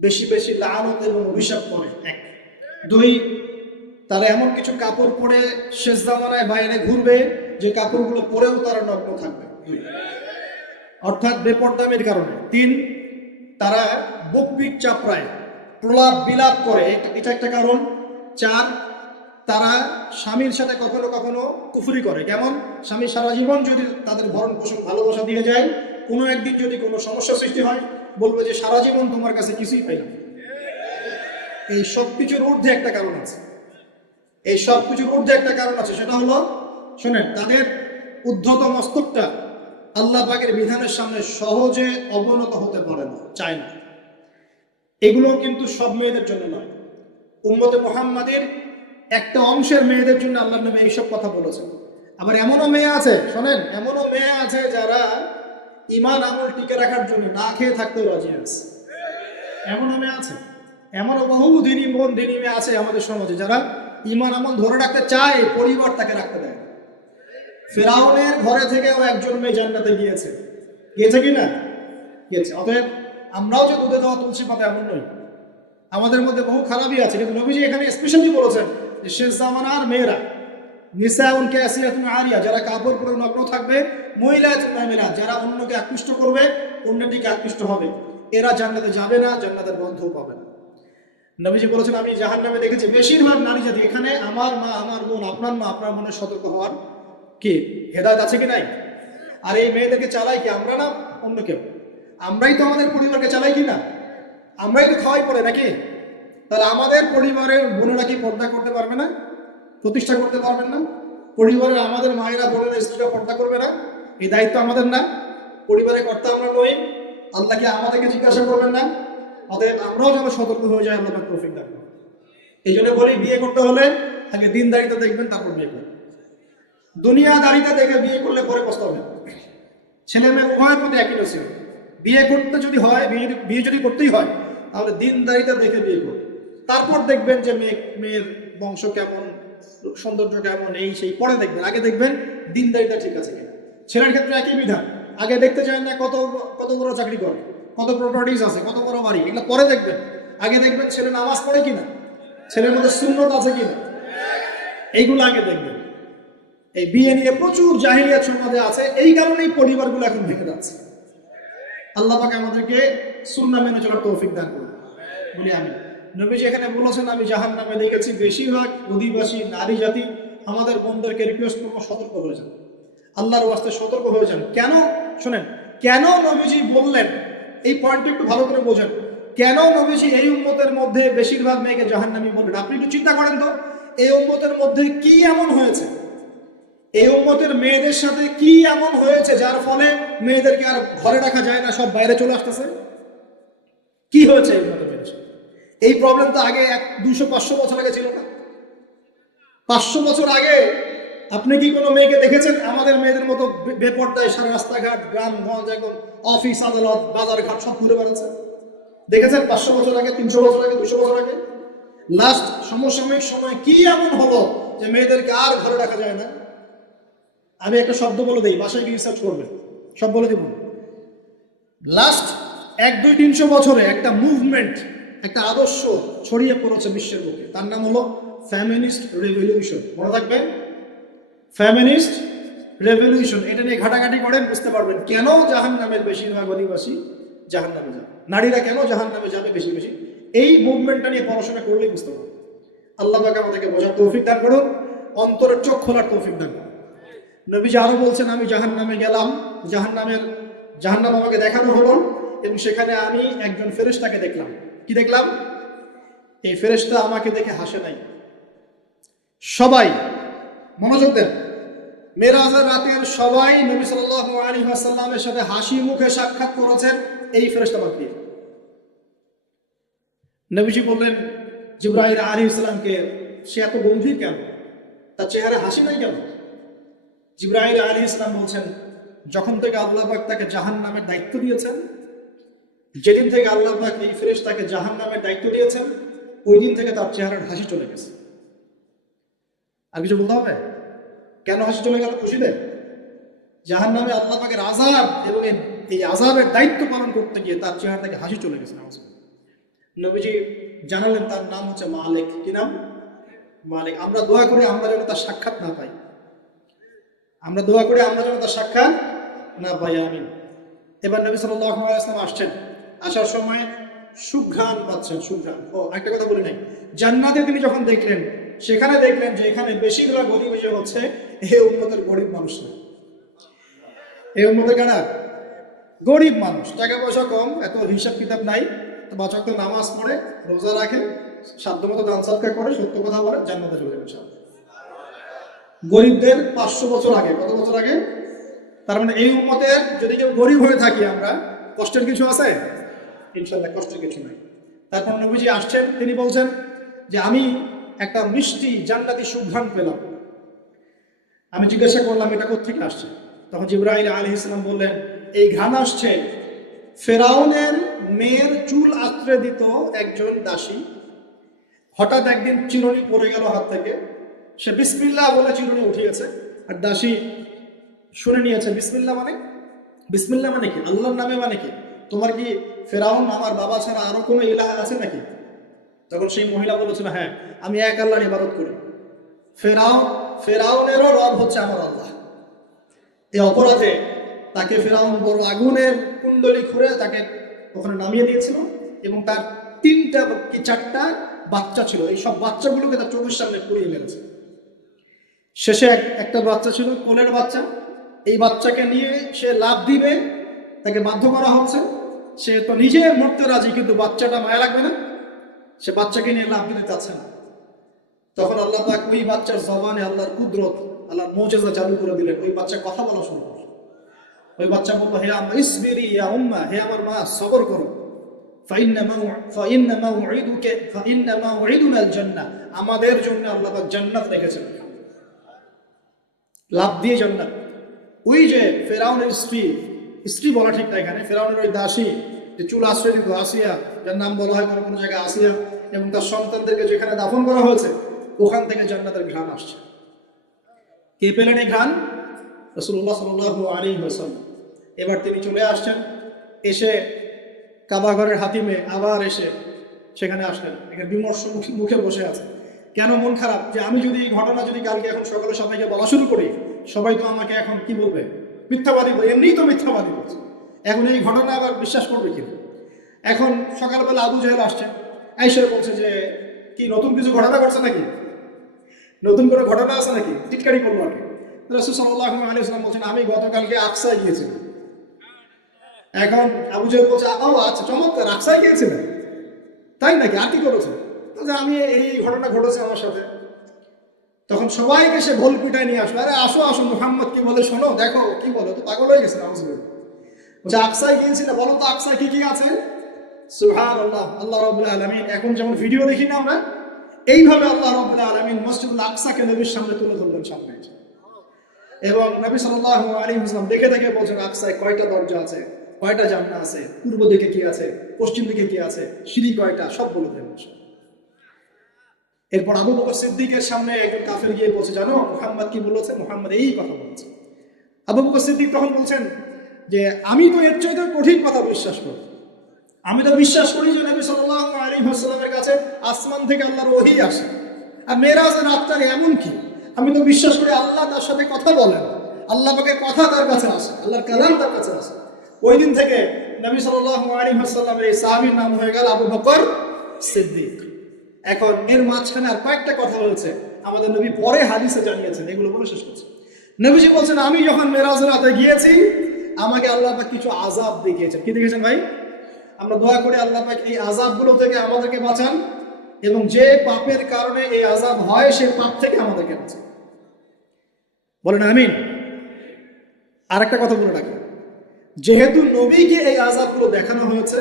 বেশি বেশি লানত এবং অভিশাপ করে। 1, 2, তারা এমন কিছু কাপড় পরে শেষ জামানায় বাইরে ঘুরবে যে কাপড়গুলো পরেও তারা নগ্ন থাকবে। 2, অর্থাৎ বেপরদামির কারণে। 3, তারা বকবিক চাপড়ায়, প্রলাপ বিলাপ করে, এটা একটা কারণ। 4, তারা স্বামীর সাথে কখনো কখনো কুফরি করে। কেমন? স্বামী সারা জীবন যদি তাদের ভরণ পোষণ ভালোবাসা দিয়ে যায়, কোনো একদিন যদি কোনো সমস্যা সৃষ্টি হয়, বলবে যে সারা জীবন তোমার কাছে কিছুই পাইলাম। এই সব কিছুর ঊর্ধ্বে একটা কারণ আছে। এই সব কিছুর ঊর্ধ্বে একটা কারণ আছে, সেটা হলো, শোনেন, তাদের উদ্ধত মস্তকটা আল্লাহ পাকের বিধানের সামনে সহজে অবনত হতে পারে না, চায় না। এগুলো কিন্তু সব মেয়েদের জন্য নয়। উম্মতে মুহাম্মাদের একটা অংশের মেয়েদের জন্য আল্লাহ নবী এইসব কথা বলেছেন। আবার এমনও মেয়ে আছে, শোনেন, এমনও মেয়ে আছে যারা ইমান আমল টিকে রাখার জন্য না খেয়ে থাকতেও রাজি আছে। এমনও মেয়ে আছে, এমনও বহু দিনী মন দিনী মেয়ে আছে আমাদের সমাজে যারা ইমান আমল ধরে রাখতে চায়, পরিবার তাকে রাখতে দেয়। ফেরাউনের ঘরে থেকেও একজন মেয়ে জান্নাতে গিয়েছে, গিয়েছে কি না? গিয়েছে। অতএব আমরাও যে দুধে দেওয়া তুলসী পাতা এমন নই, আমাদের মধ্যে বহু খারাপই আছে। কিন্তু নবীজি এখানে স্পেশালি বলেছেন যে শেষ জামানার মেয়েরা, নিসাউন কাসিয়াতুন আরিয়া, যারা কাপড় পরে নগ্ন থাকবে, মহিলাতুন মামিনাত, যারা অন্যকে আকৃষ্ট করবে, অন্যের দিকে আকৃষ্ট হবে, এরা জান্নাতে যাবে না, জান্নাতের গন্ধও পাবে না। নবীজি বলেছেন আমি জাহান্নামে দেখেছি বেশিরভাগ নারী জাতি। এখানে আমার মা, আমার বোন, আপনার মা, আপনার বোনের সতর্ক হওয়ার কি হেদায়েত আছে কি নাই? আর এই মেয়েদেরকে চালাই কি আমরা না অন্য কেউ? আমরাই তো আমাদের পরিবারকে চালাই কি না? আমরাই তো খাওয়াই পড়ে নাকি? তাহলে আমাদের পরিবারের বোনেরা কি পর্দা করতে পারবে না, প্রতিষ্ঠা করতে পারবেন না? পরিবারের আমাদের মায়েরা, বোনেরা, স্ত্রীরা পর্দা করবে না? এই দায়িত্ব আমাদের না? পরিবারের কর্তা আমরা নই? আল্লাহ কি আমাদেরকে জিজ্ঞাসা করবেন না? অতএব আমরাও যেন সতর্ক হয়ে যাই, আল্লাহ তৌফিক দান করুন। এই জন্য বলি, বিয়ে করতে হলে আগে দিনদারিতা দেখবেন, তারপর বিয়ে করবেন। দুনিয়াদারিতা দেখে বিয়ে করলে পরে পস্তাবেন। ছেলে মেয়ে উভয়ের প্রতি একই নসিহত, বিয়ে করতে যদি হয়, বিয়ে যদি করতেই হয়, তাহলে দিনদারিতা দেখে বিয়ে করুন। তারপর দেখবেন যে মেয়ের বংশ কেমন, সৌন্দর্য কেমন, এই সেই পরে দেখবেন। আগে দেখবেন দিনদারিতা ঠিক আছে কিনা। ছেলের ক্ষেত্রে একই বিধান, আগে দেখতে চান না কত কত বড় চাকরি করে, কত প্রপার্টিজ আছে, কত বড় বাড়ি, এগুলো পরে দেখবেন। আগে দেখবেন ছেলে নামাজ পড়ে কিনা, ছেলের মধ্যে সুন্নত আছে কিনা, এইগুলো আগে দেখবেন। এই বিয়ে নিয়ে প্রচুর জাহিলিয়াত সমাজে আছে, এই কারণেই পরিবারগুলো এখন ভেঙে যাচ্ছে। আল্লাহ পাক আমাদেরকে সুন্নাহ মেনে চলার তৌফিক দান করুন, বলি আমি। নবীজি এখানে বলেছেন আমি জাহান্নামে দেখেছি বেশিরভাগ অধিবাসী নারী জাতি। আমাদের বন্ধুদেরকে রিকোয়েস্ট করবো, সতর্ক হয়ে যান, আল্লাহর ওয়াস্তে সতর্ক হয়ে যান। কেন শোনেন, কেন নবীজি বললেন এই পয়েন্টটা একটু ভালো করে বোঝেন। কেন নবীজি এই উম্মতের মধ্যে বেশিরভাগ মেয়েকে জাহান্নামী বললেন? আপনি একটু চিন্তা করেন তো, এই উম্মতের মধ্যে কি এমন হয়েছে, এই উম্মতের মেয়েদের সাথে কি এমন হয়েছে যার ফলে মেয়েদেরকে আর ঘরে রাখা যায় না, সব বাইরে চলে আসতেছে? কি হয়েছে এই উম্মতের মেয়েদের সাথে? এই প্রবলেম তো আগে 200-500 বছর আগে ছিল না। 500 বছর আগে আপনি কি কোনো মেয়েকে দেখেছেন আমাদের মেয়েদের মতো বেপর্দায় সারা রাস্তাঘাট, গ্রামগঞ্জ, একদম অফিস আদালত, বাজার ঘাট সব ঘুরে বেড়াচ্ছে? দেখেছেন 500 বছর আগে, 300 বছর আগে, 200 বছর আগে? লাস্ট সমসাময়িক সময় কি এমন হলো যে মেয়েদেরকে আর ঘরে রাখা যায় না? আমি একটা শব্দ বলে দিই, বাসায় গিয়ে রিসার্চ করবেন, সব বলে দিব। লাস্ট 100-200-300 বছরে একটা মুভমেন্ট, একটা আদর্শ ছড়িয়ে পড়েছে বিশ্বের বুকে, তার নাম হলো ফেমিনিস্ট রেভলিউশন। মনে থাকবে, ফেমিনিস্ট রেভলিউশন। এটা নিয়ে ঘাটাঘাটি করেন, বুঝতে পারবেন কেন জাহান্নামের বেশিরভাগ অধিবাসী জাহান্নামে যাবে, নারীরা কেন জাহান্নামে যাবে বেশি বেশি। এই মুভমেন্টটা নিয়ে পড়াশোনা করলেই বুঝতে পারবেন। আল্লাহ পাক আমাদেরকে বোঝার তৌফিক দান করুন, অন্তরের চোখ খোলার তৌফিক দান করুন। নবীজি আরো বলছেন আমি জাহান্নামে গেলাম, জাহান্নাম আমাকে দেখানো হলো, এবং সেখানে আমি একজন ফেরেশতাকে দেখলাম। কি দেখলাম? এই ফেরেশতা আমাকে দেখে হাসে নাই। সবাই মনোযোগ দেন, মেরাজের রাতের সবাই নবী সাল্লাল্লাহু আলাইহি ওয়াসাল্লামের সাথে হাসি মুখে সাক্ষাৎ করেছেন এই ফেরেশতা বাদ দিয়ে। নবীজি বললেন জিবরাইল আলাইহিস সালামকে, সে এত গম্ভীর কেন, তার চেহারা হাসি নাই কেন? জিবরাইল আলাইহিস সালাম বলছেন যখন থেকে আল্লাহ পাক তাকে জাহান্নামের দায়িত্ব দিয়েছেন, যেদিন থেকে আল্লাহ পাক এই ফেরেশতাকে জাহান্নামের দায়িত্ব দিয়েছেন, ওই দিন থেকে তার চেহারার হাসি চলে গেছে। আর কিছু বলতে হবে? কেন হাসি চলে গেল? খুশিতে? জাহান্নামে আল্লাহ পাকের আযাব এবং এই আযাবের দায়িত্ব পালন করতে গিয়ে তার চেহারা থেকে হাসি চলে গেছে। নবীজি জানালেন তার নাম হচ্ছে মালিক। কি নাম? মালিক। আমরা দোয়া করি আমরা যেন তার সাক্ষাৎ না পাই, আমরা দোয়া করি আমরা যেন তার সাক্ষাৎ না পাই, আমিন। এবার নবী সাল্লাল্লাহু আলাইহি ওয়াসাল্লাম আসছেন, আসার সময় সুঘ্রাণ পাচ্ছেন, সুঘ্রাণ। ও একটা কথা বলি নাই, জান্নাতে তিনি যখন দেখলেন, সেখানে দেখলেন যে এখানে বেশিরভাগ অধিবাসী হচ্ছে এই উম্মতের গরিব মানুষরা। এই উম্মতের কারা? গরিব মানুষ, টাকা পয়সা কম, এত হিসাব কিতাব নাই, তো বাচক তো নামাজ পড়ে, রোজা রাখে, সাধ্যমতো দান সদকা করে, সত্য কথা বলে, জান্নাতে চলে যাবে সব। গরিবদের 500 বছর আগে, কত বছর আগে? তার মানে এই উম্মতের যদি কেউ গরিব হয়ে থাকি আমরা, কষ্টের কিছু আছে? ইনশাআল্লাহ কষ্টের কিছু নাই। তারপর নবীজি আসছেন, তিনি বলছেন যে আমি একটা মিষ্টি জান্নাতি সুঘ্রাণ পেলাম। আমি জিজ্ঞাসা করলাম এটা কোত্থেকে আসছে? তখন জিবরাইল আলাইহিস সালাম বললেন, এই ঘ্রাণ আসছে ফেরাউনের মেয়ের চুল আঁচড়ে দিত একজন দাসী। হঠাৎ একদিন চিরুনি পড়ে গেল হাত থেকে, সে বিসমিল্লাহ বলে চিরুনি উঠিয়েছে, আর দাসী শুনে নিয়েছে বিসমিল্লাহ মানে, বিসমিল্লাহ মানে কি, আল্লাহর নামে মানে কি, তোমার কি ফেরাউন আমার বাবা ছাড়া আরো কোনো ইলাহ আছে নাকি? তখন সেই মহিলা বলেছিল, হ্যাঁ আমি এক আল্লাহর ইবাদত করি, ফেরাউনেরও রব হচ্ছে আমার আল্লাহ। এই অপরাধে তাকে ফেরাউন বড় আগুনের কুণ্ডলি খুঁড়ে তাকে ওখানে নামিয়ে দিয়েছিল, এবং তার 3টা কি 4টা বাচ্চা ছিল, এই সব বাচ্চাগুলোকে তার চোখের সামনে পুড়িয়ে মেরেছে। শেষে একটা বাচ্চা ছিল, কোলের বাচ্চা, এই বাচ্চাকে নিয়ে সে লাফ দিবে, তাকে বাধ্য করা হচ্ছে, সে তো নিজে মরতে রাজি, কিন্তু বাচ্চাটা মায়া লাগবে না, সে বাচ্চাকে নিয়ে লাফ দিতে চাচ্ছে না। তখন আল্লাহ পাক ওই বাচ্চার জবানে আল্লাহর কুদরত, আল্লাহর মুজিজা চালু করে দিলেন, ওই বাচ্চা কথা বলা শুরু করল। ওই বাচ্চা বলল, হে আম্মা ইসবিরি ইয়া উম্মা, হে আমার মা সবর করো, ফাইন্না মাউইদুনাল জান্নাহ, আমাদের জন্য আল্লাহ পাক জান্নাত রেখেছেন। লাভ দিয়ে জান্নাত। ওই যে ফেরাউনের স্ত্রী বলা ঠিক না এখানে, ফেরাউনের ওই দাসী যে চুল আশ্রয় দিত, আসিয়া, যার নাম বলা হয় কোনো কোনো জায়গায় আসিয়া, এবং তার সন্তানদেরকে যেখানে দাফন করা হয়েছে ওখান থেকে জান্নাতের ঘ্রাণ আসছে। কে পেলেন এই ঘ্রাণ? রাসূলুল্লাহ সাল্লাল্লাহু আলাইহি ওয়াসাল্লাম। এবার তিনি চলে আসছেন, এসে কাবা ঘরের হাতিমে আবার এসে সেখানে আসলেন, এখানে বিমর্ষ মুখে বসে আছে। কেন মন খারাপ? যে আমি যদি এই ঘটনা যদি কালকে এখন সকালে সবাইকে বলা শুরু করি, সবাই তো আমাকে এখন কি বলবে, মিথ্যাবাদী বলবে, এমনিই তো মিথ্যাবাদী বলছে, এখন এই ঘটনা আবার বিশ্বাস করবে কিনা। এখন সকালবেলা আবু জাহেল আসছে, আয়েশা বলছে যে কি নতুন কিছু ঘটনা ঘটছে নাকি, নতুন করে ঘটনা আছে নাকি, টিটকারি করলো আর কি। রাসূল সাল্লাল্লাহু আলাইহি ওয়াসাল্লাম বলছেন, আমি গতকালকে আকসায় গিয়েছিলাম। এখন আবু জাহেল বলছে, আচ্ছা চমৎকার, আকসায় গিয়েছিলেন, তাই নাকি, আর কি করেছে? আমি এই ঘটনা ঘটেছে আমার সাথে। তখন সবাইকে সে ভোল পিটায় নিয়ে আসলো, আরে আসো আসো, মুহাম্মদ কি বলে শোনো, দেখো কি বলো, তো পাগল হয়ে গেছে। বলছে আকসায় গিয়েছিল, বলো তো আকসায় কি কি আছে? সুবহানাল্লাহ, আল্লাহ রাব্বুল আলামিন, এখন যেমন ভিডিও দেখি না আমরা, এইভাবে আল্লাহ রাব্বুল আলামিন মসজিদুল আকসাকে নবীর সামনে তুলে ধরলেন সামনে, এবং নবী সাল্লাল্লাহু আলাইহি ওয়াসাল্লাম দেখে দেখে বলছেন আকসায় কয়টা দরজা আছে, কয়টা জান্নাত আছে, পূর্ব দিকে কি আছে, পশ্চিম দিকে কি আছে, সিঁড়ি কয়টা, সব বলে দেন। এরপর আবু বকর সিদ্দিকের সামনে একজন কাফের গিয়ে বলছে, জানো মুহাম্মদ কি বলেছে? মুহাম্মদ এই কথা বলেছে। আবু বকর সিদ্দিক তখন বলছেন যে আমি তো এর চাইতে কঠিন কথা বিশ্বাস করি, আমি তো বিশ্বাস করি যে নবী সাল্লাল্লাহু আলাইহি ওয়াসাল্লামের কাছে আসমান থেকে আল্লাহর ওহী আসে, আর মেরাজের রাতটার এমন কি, আমি তো বিশ্বাস করি আল্লাহ তার সাথে কথা বলেন, আল্লাহ পাকের কথা তার কাছে আসে, আল্লাহর কালাম তার কাছে আসে। ওই দিন থেকে নবী সাল্লাল্লাহু আলাইহি ওয়াসাল্লামের এই সাহাবীর নাম হয়ে গেল আবু বকর সিদ্দিক। এখন এর মাঝখানে আর কয়েকটা কথা হয়েছে, আমাদের নবী পরে হাদিসে জানিয়েছেন, এগুলো বলে শেষ করছে। নবীজি বলছেন, আমি যখন মেরাজের রাতে গিয়েছি আমাকে আল্লাহ পাক কিছু আযাব দেখিয়েছেন। কি দেখেছেন ভাই? আমরা দোয়া করি আল্লাহ পাক এই আযাবগুলো থেকে আমাদেরকে বাঁচান, এবং যে পাপের কারণে এই আযাব হয় সেই পাপ থেকে আমাদেরকে বাঁচান, বলেন আমিন। আর একটা কথা বলে রাখি, যেহেতু নবীকে এই আযাবগুলো দেখানো হয়েছে,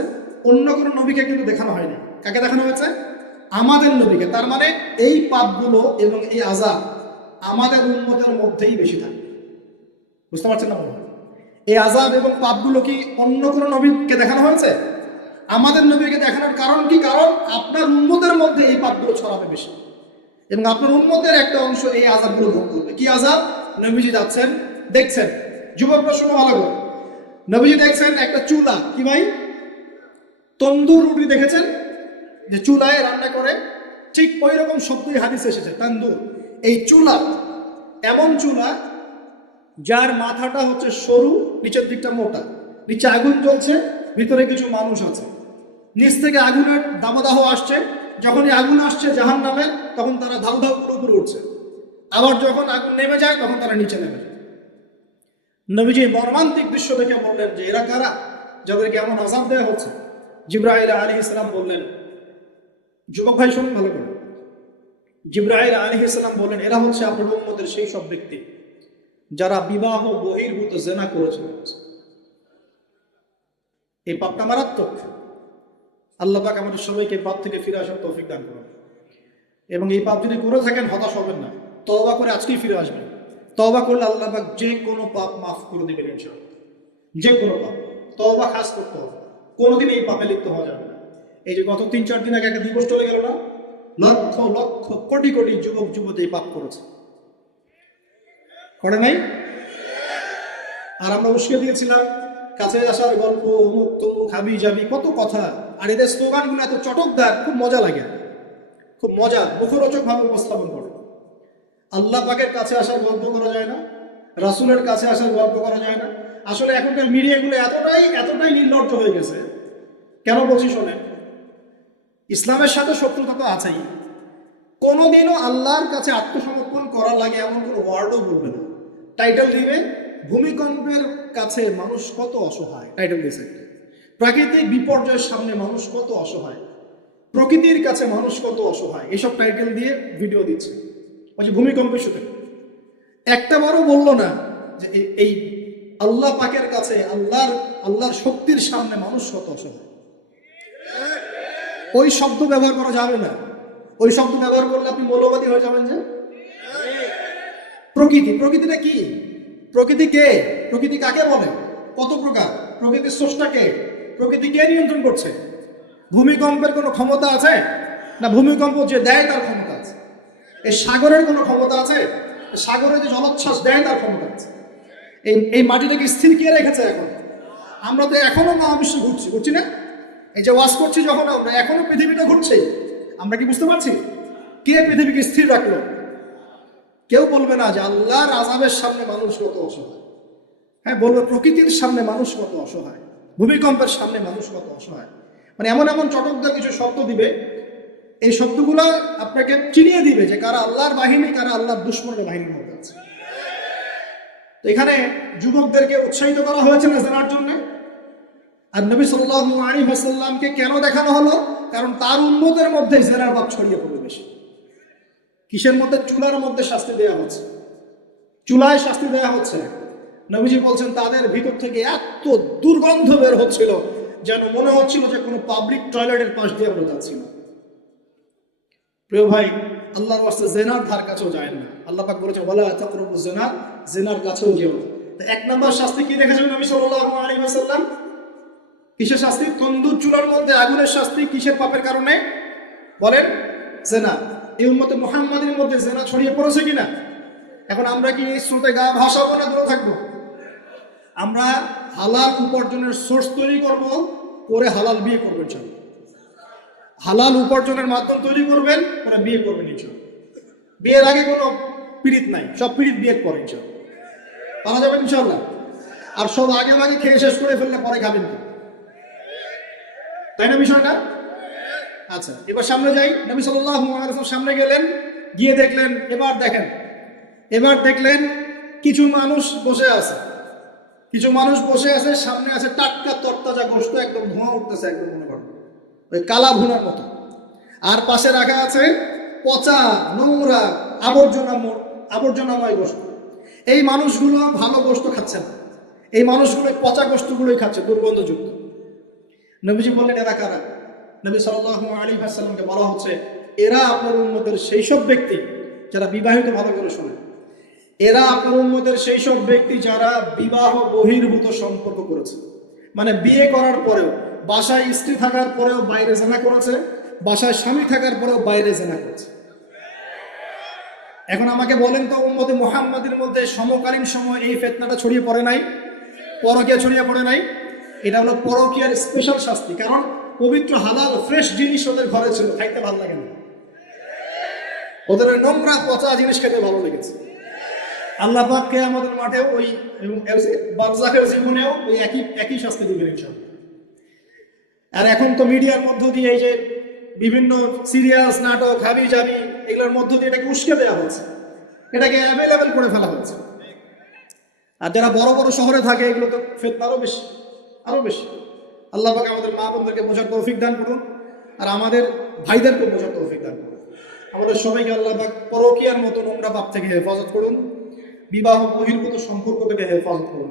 অন্য কোনো নবীকে কিন্তু দেখানো হয়নি। কাকে দেখানো হয়েছে? আমাদের নবীকে। তার মানে এই পাপগুলো এবং এই আযাব আমাদের উম্মতের মধ্যেই বেশি থাকে। বুঝতে পারছেন না? এই আযাব এবং পাপগুলো কি অন্য কোনো নবীকে দেখানো হয়েছে? আমাদের নবীকে দেখানোর কারণ কি? কারণ আপনার উম্মতের মধ্যে এই পাপগুলো ছড়াবে বেশি, এবং আপনার উম্মতের একটা অংশ এই আযাবগুলো ভোগ করবে। কি আযাব? নবীজি যাচ্ছেন, দেখছেন, যুবকরা শুনে ভালো করে, নবীজি দেখছেন একটা চুলা, কি ভাই, তন্দুর রুটি দেখেছেন যে চুলায় রান্না করে, ঠিক ওই রকম শব্দই হাদিসে এসেছে, তন্দুর। এই চুলা এমন চুলা যার মাথাটা হচ্ছে সরু, নিচের দিকটা মোটা, নিচে আগুন জ্বলছে, ভিতরে কিছু মানুষ আছে, নিচ থেকে আগুনের দাবদাহ আসছে, যখনই আগুন আসছে জাহান্নামে তখন তারা ধাউ ধাউ করে উপরে উঠছে, আবার যখন আগুন নেমে যায় তখন তারা নিচে নেমে যায়। নবীজি মর্মান্তিক দৃশ্য দেখে বললেন যে এরা কারা, যাদেরকে এমন আযাব দেওয়া হচ্ছে? জিবরাইল আলাইহিস সালাম বললেন, যুবক ভাই শুনুন ভালো করে, জিবরাইল আলাইহিস সালাম বললেন, এরা হচ্ছে আপনার উম্মতের সেই সব ব্যক্তি যারা বিবাহ বহির্ভূত জিনা করেছে। এই পাপটা মারাত্মক। আল্লাহ পাক আমাদের সবাইকে পাপ থেকে ফিরে আসার তৌফিক দান করুন। এবং এই পাপ যদি করে থাকেন হতাশ হবেন না, তওবা করে আজকেই ফিরে আসবেন। তওবা করলে আল্লাহ পাক যে কোনো পাপ মাফ করে দেবেন ইনশাআল্লাহ। যে কোনো পাপ, তওবা খাস করতে হবে, কোনোদিন এই পাপে লিপ্ত হওয়া যাবে না। এই যে গত 3-4 দিন আগে একটা দিবস চলে গেল না, লক্ষ লক্ষ কোটি কোটি যুবক যুবতী এই পাপ করেছে, করে নাই? আর আমরা উস্কে দিয়েছিলাম কাছে আসার গল্প, অমুক তমুক হাবি যাবি কত কথা। আর এদের স্লোগানগুলো এত চটকদার, খুব মজা লাগে, খুব মজা, মুখরোচক ভাবে উপস্থাপন করে। আল্লাহ পাকের কাছে আসার গল্প করা যায় না, রাসূলের কাছে আসার গল্প করা যায় না। আসলে এখনকার মিডিয়াগুলো এতটাই নির্লজ্জ হয়ে গেছে। কেন বলছি শোনেন, ইসলামের সাথে শত্রুতা তো আছেই, কোনোদিনও আল্লাহর কাছে আত্মসমর্পণ করা লাগে এমন কোনো ওয়ার্ডও বলবে না। টাইটেল দিবে ভূমিকম্পের কাছে মানুষ কত অসহায়, টাইটেল দিয়েছে। প্রাকৃতিক বিপর্যয়ের সামনে মানুষ কত অসহায়, প্রকৃতির কাছে মানুষ কত অসহায়, এসব টাইটেল দিয়ে ভিডিও দিচ্ছে। বলছে ভূমিকম্পের সাথে একটা বারও বললো না যে এই আল্লাহ পাকের কাছে আল্লাহর শক্তির সামনে মানুষ কত অসহায়। ওই শব্দ ব্যবহার করা যাবে না। ওই শব্দ ব্যবহার করলে আপনি মৌলবাদী হয়ে যাবেন। যে প্রকৃতিটা কি? প্রকৃতি কে? প্রকৃতি কাকে বলে? কত প্রকার? প্রকৃতির স্রষ্টা কে? প্রকৃতি কে নিয়ন্ত্রণ করছে? ভূমিকম্পের কোনো ক্ষমতা আছে না? ভূমিকম্প যে দেয় তার ক্ষমতা আছে। এই সাগরের কোনো ক্ষমতা আছে? সাগরে যে জলোচ্ছ্বাস দেয় তার ক্ষমতা আছে। এই মাটিটাকে স্থির কে রেখেছে? এখন আমরা তো এখনো মহাবিশ্বে ঘুরছি না? এই যে ওয়াজ করছি যখন আমরা, এখনো পৃথিবীটা ঘুরছে। আমরা কি বুঝতে পারছি কে পৃথিবীকে স্থির রাখলো? কেউ বলবে না যে আল্লাহর আযাবের সামনে মানুষ কত অসহায়। হ্যাঁ, বলবে প্রকৃতির সামনে মানুষ কত অসহায়, ভূমিকম্পের সামনে মানুষ কত অসহায়। মানে এমন এমন চটকদার কিছু শব্দ দিবে, এই শব্দগুলো আপনাকে চিনিয়ে দিবে যে কারা আল্লাহর বাহিনী, কারা আল্লাহর দুশমনের বাহিনীর মধ্যে আছে। তো এখানে যুবকদেরকে উৎসাহিত করা হয়েছে না জেনার জন্য। আর নবী সাল্লাল্লাহু আলাইহি ওয়াসাল্লামকে কেন দেখানো হলো? কারণ তার উম্মতের মধ্যে জেনার ভাব ছড়িয়ে পড়বে বেশি। কিসের মধ্যে? চুলার মধ্যে শাস্তি দেওয়া হচ্ছে, চুলায় শাস্তি দেওয়া হচ্ছে। নবীজি বলছেন তাদের ভিতর থেকে এত দুর্গন্ধ বের হচ্ছিল যেন মনে হচ্ছিল যে কোনো পাবলিক টয়লেটের পাশ দিয়ে আমরা যাচ্ছি না। প্রিয় ভাই, আল্লাহর ওয়াস্তে জেনার ধার কাছেও যায় না। আল্লাহ পাক বলেছেন ওয়ালা তাকরাবুজ জিনা, জেনার কাছেও যেও না। তো এক নম্বর শাস্তি কি দেখেছেন নবী সাল্লাল্লাহু আলাইহি ওয়াসাল্লাম? কিসের শাস্তি? তন্দুর চুলার মধ্যে আগুনের শাস্তি। কিসের পাপের কারণে? বলেন, জেনা। এই উম্মতে মুহাম্মাদের মধ্যে জেনা ছড়িয়ে পড়েছে কিনা? এখন আমরা কি এই স্রোতে গা ভাসাবো না দূরে থাকবো? আমরা হালাল উপার্জনের সোর্স তৈরি করব, করে হালাল বিয়ে করবেন। ইনশাআল্লাহ হালাল উপার্জনের মাধ্যম তৈরি করবেন, করে বিয়ে করবেন। ইনশাআল্লাহ বিয়ের আগে কোনো পীড়িত নাই, সব পীড়িত বিয়ের পরে ইনশাআল্লাহ পাওয়া যাবে ইনশাআল্লাহ। আর সব আগে খেয়ে শেষ করে ফেললে পরে খাবেন কি? তাই না বিষয়টা? আচ্ছা, এবার সামনে যাই। নবী সাল্লাল্লাহু আলাইহি ওয়াসাল্লাম সামনে গেলেন, গিয়ে দেখলেন, এবার দেখলেন কিছু মানুষ বসে আছে, সামনে আছে টাটকা তরতাজা গোশত, একদম ধোঁয়া উঠতেছে, একদম মনে করেন ওই কালা ভুনার মতো। আর পাশে রাখা আছে পচা নোংরা আবর্জনাময় গোশত। এই মানুষগুলো ভালো গোশত খাচ্ছে না, এই মানুষগুলো পচা গোশতগুলোই খাচ্ছে, দুর্গন্ধযুক্ত। নবীজি বললেন এরা কারা? নবী সাল্লাল্লাহু আলাইহি ওয়াসাল্লামকে বলা হচ্ছে এরা আপনার উম্মতের সেই সব ব্যক্তি যারা বিবাহিত, ভালো করে শোনেন, এরা আপনার উম্মতের সেই সব ব্যক্তি যারা বিবাহ বহির্ভূত সম্পর্ক করেছে। মানে বিয়ে করার পরেও, বাসায় স্ত্রী থাকার পরেও বাইরে জেনা করেছে, বাসায় স্বামী থাকার পরেও বাইরে জেনা করেছে। এখন আমাকে বলেন তো, উম্মতে মুহাম্মাদের মধ্যে সমকালীন সময় এই ফিতনাটা ছড়িয়ে পড়ে নাই? পরকীয়া ছড়িয়ে পড়ে নাই? এটা হলো পরকীয়ার স্পেশাল শাস্তি। কারণ পবিত্র হালাল ফ্রেশ জিনিস ওদের ঘরে ছিল, খাইতে ভালো লাগে না, ওদের নোংরা পচা জিনিস খেতে ভালো লেগেছে। আল্লাহ পাক কিয়ামতের মাঠে ওই বারজাখের জীবনেও ওই একই শাস্তি দিবেন ইনশাআল্লাহ। আর এখন তো মিডিয়ার মধ্য দিয়ে এই যে বিভিন্ন সিরিয়াস নাটক হাবি জাবি এগুলোর মধ্য দিয়ে এটাকে উস্কে দেওয়া হচ্ছে, এটাকে অ্যাভেলেবেল করে ফেলা হচ্ছে। আর যারা বড় বড় শহরে থাকে এগুলো তো ফিতনা আরো বেশি। আল্লাহ পাক আমাদের মা বোনদেরকে বোঝার তৌফিক দান করুন, আর আমাদের ভাইদেরকে বোঝার তৌফিক দান করুন। আমাদের সবাইকে আল্লাহ পাক পরকীয়ার মতো নোংরা পাপ থেকে হেফাজত করুন, বিবাহ বহির্ভূত সম্পর্ক থেকে হেফাজত করুন।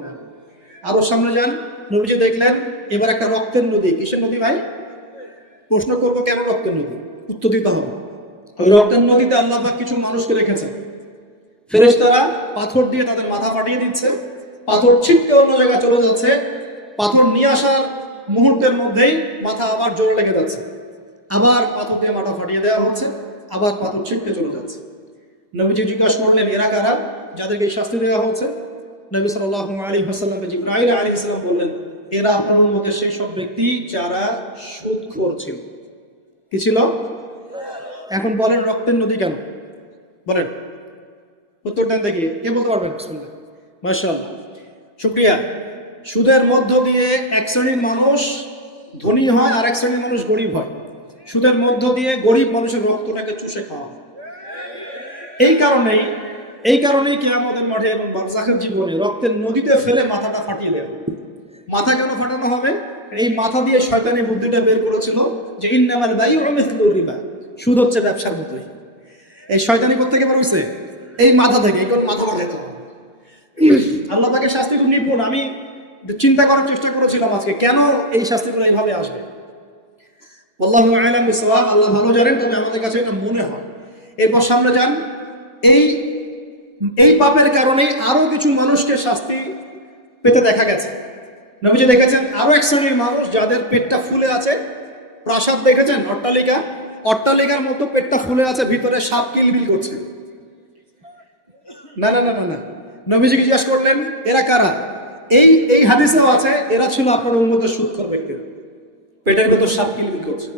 আরো সামনে যান, নবীজি দেখলেন এবার একটা রক্তের নদী। কিসের নদী ভাই? প্রশ্ন করবো কেন রক্তের নদী? উত্তর দিতে হবে। ওই রক্তের নদীতে আল্লাহ পাক কিছু মানুষকে রেখেছেন, ফেরেশতারা পাথর দিয়ে তাদের মাথা ফাটিয়ে দিচ্ছে, পাথর ছিটকে অন্য জায়গায় চলে যাচ্ছে, পাথর নিয়ে আসার মুহূর্তের মধ্যেই মাথা আবার জোরে লেগে যাচ্ছে, আবার পাথর দিয়ে মাথা ফাটিয়ে দেওয়া হচ্ছে, আবার পাথর ছিটকে চলে যাচ্ছে। নবীজি জিজ্ঞাসা করলেন, এরা কারা যাদেরকে এই শাস্তি দেওয়া হচ্ছে? নবী সাল্লাল্লাহু আলাইহি ওয়াসাল্লামকে জিবরাইল আলাইহিস সালাম বললেন, এরা আপনার উম্মতের সেই সব ব্যক্তি যারা সুদখোর ছিল। কি ছিল? এখন বলেন রক্তের নদী কেন? বলেন, উত্তর দেন দেখি, কে বলতে পারবেন? বিসমিল্লাহ। মাশাআল্লাহ, শুকরিয়া। সুদের মধ্য দিয়ে এক শ্রেণীর মানুষ ধনী হয় আর এক শ্রেণীর মানুষ গরিব হয়। সুদের মধ্য দিয়ে গরিব মানুষের রক্তটাকে চুষে খাওয়া হয়। এই কারণেই কিয়ামতের মাঠে এবং বারজাখের জীবনে রক্তের নদীতে ফেলে মাথাটা ফাটিয়ে দেওয়া। মাথা কেন ফাটানো হবে? এই মাথা দিয়ে শয়তানি বুদ্ধিটা বের করেছিল যে ইন্নামাল বাইউ মিসলুর রিবা, সুদ হচ্ছে ব্যবসার মতোই। এই শয়তানি কোথা থেকে বের হইছে? এই মাথা থেকে। এই মাথা ফাটাইতে হবে। আল্লাহ পাকের শাস্তি খুব নিপুণ। আমি চিন্তা করার চেষ্টা করেছিলাম আজকে কেন এই শাস্তিগুলো এইভাবে আসবে। আল্লাহু আ'লাম বিসওয়াব, আল্লাহ ভালো জানেন, তবে আমাদের কাছে এটা মনে হয়। এরপর সামনে যান, এই পাপের কারণে আরো কিছু মানুষকে শাস্তি পেতে দেখা গেছে। নবীজি দেখেছেন আরো এক শ্রেণীর মানুষ যাদের পেটটা ফুলে আছে। প্রাসাদ দেখেছেন, অট্টালিকার মতো পেটটা ফুলে আছে, ভিতরে সাপ কিলবিল করছে। না না না না না, নবীজিকে জিজ্ঞাসা করলেন এরা কারা? এই হাদিসেও আছে এরা ছিল আপনার উম্মতের সুদখোর ব্যক্তি, পেটের ভেতর সাপ কিলবিল করছে।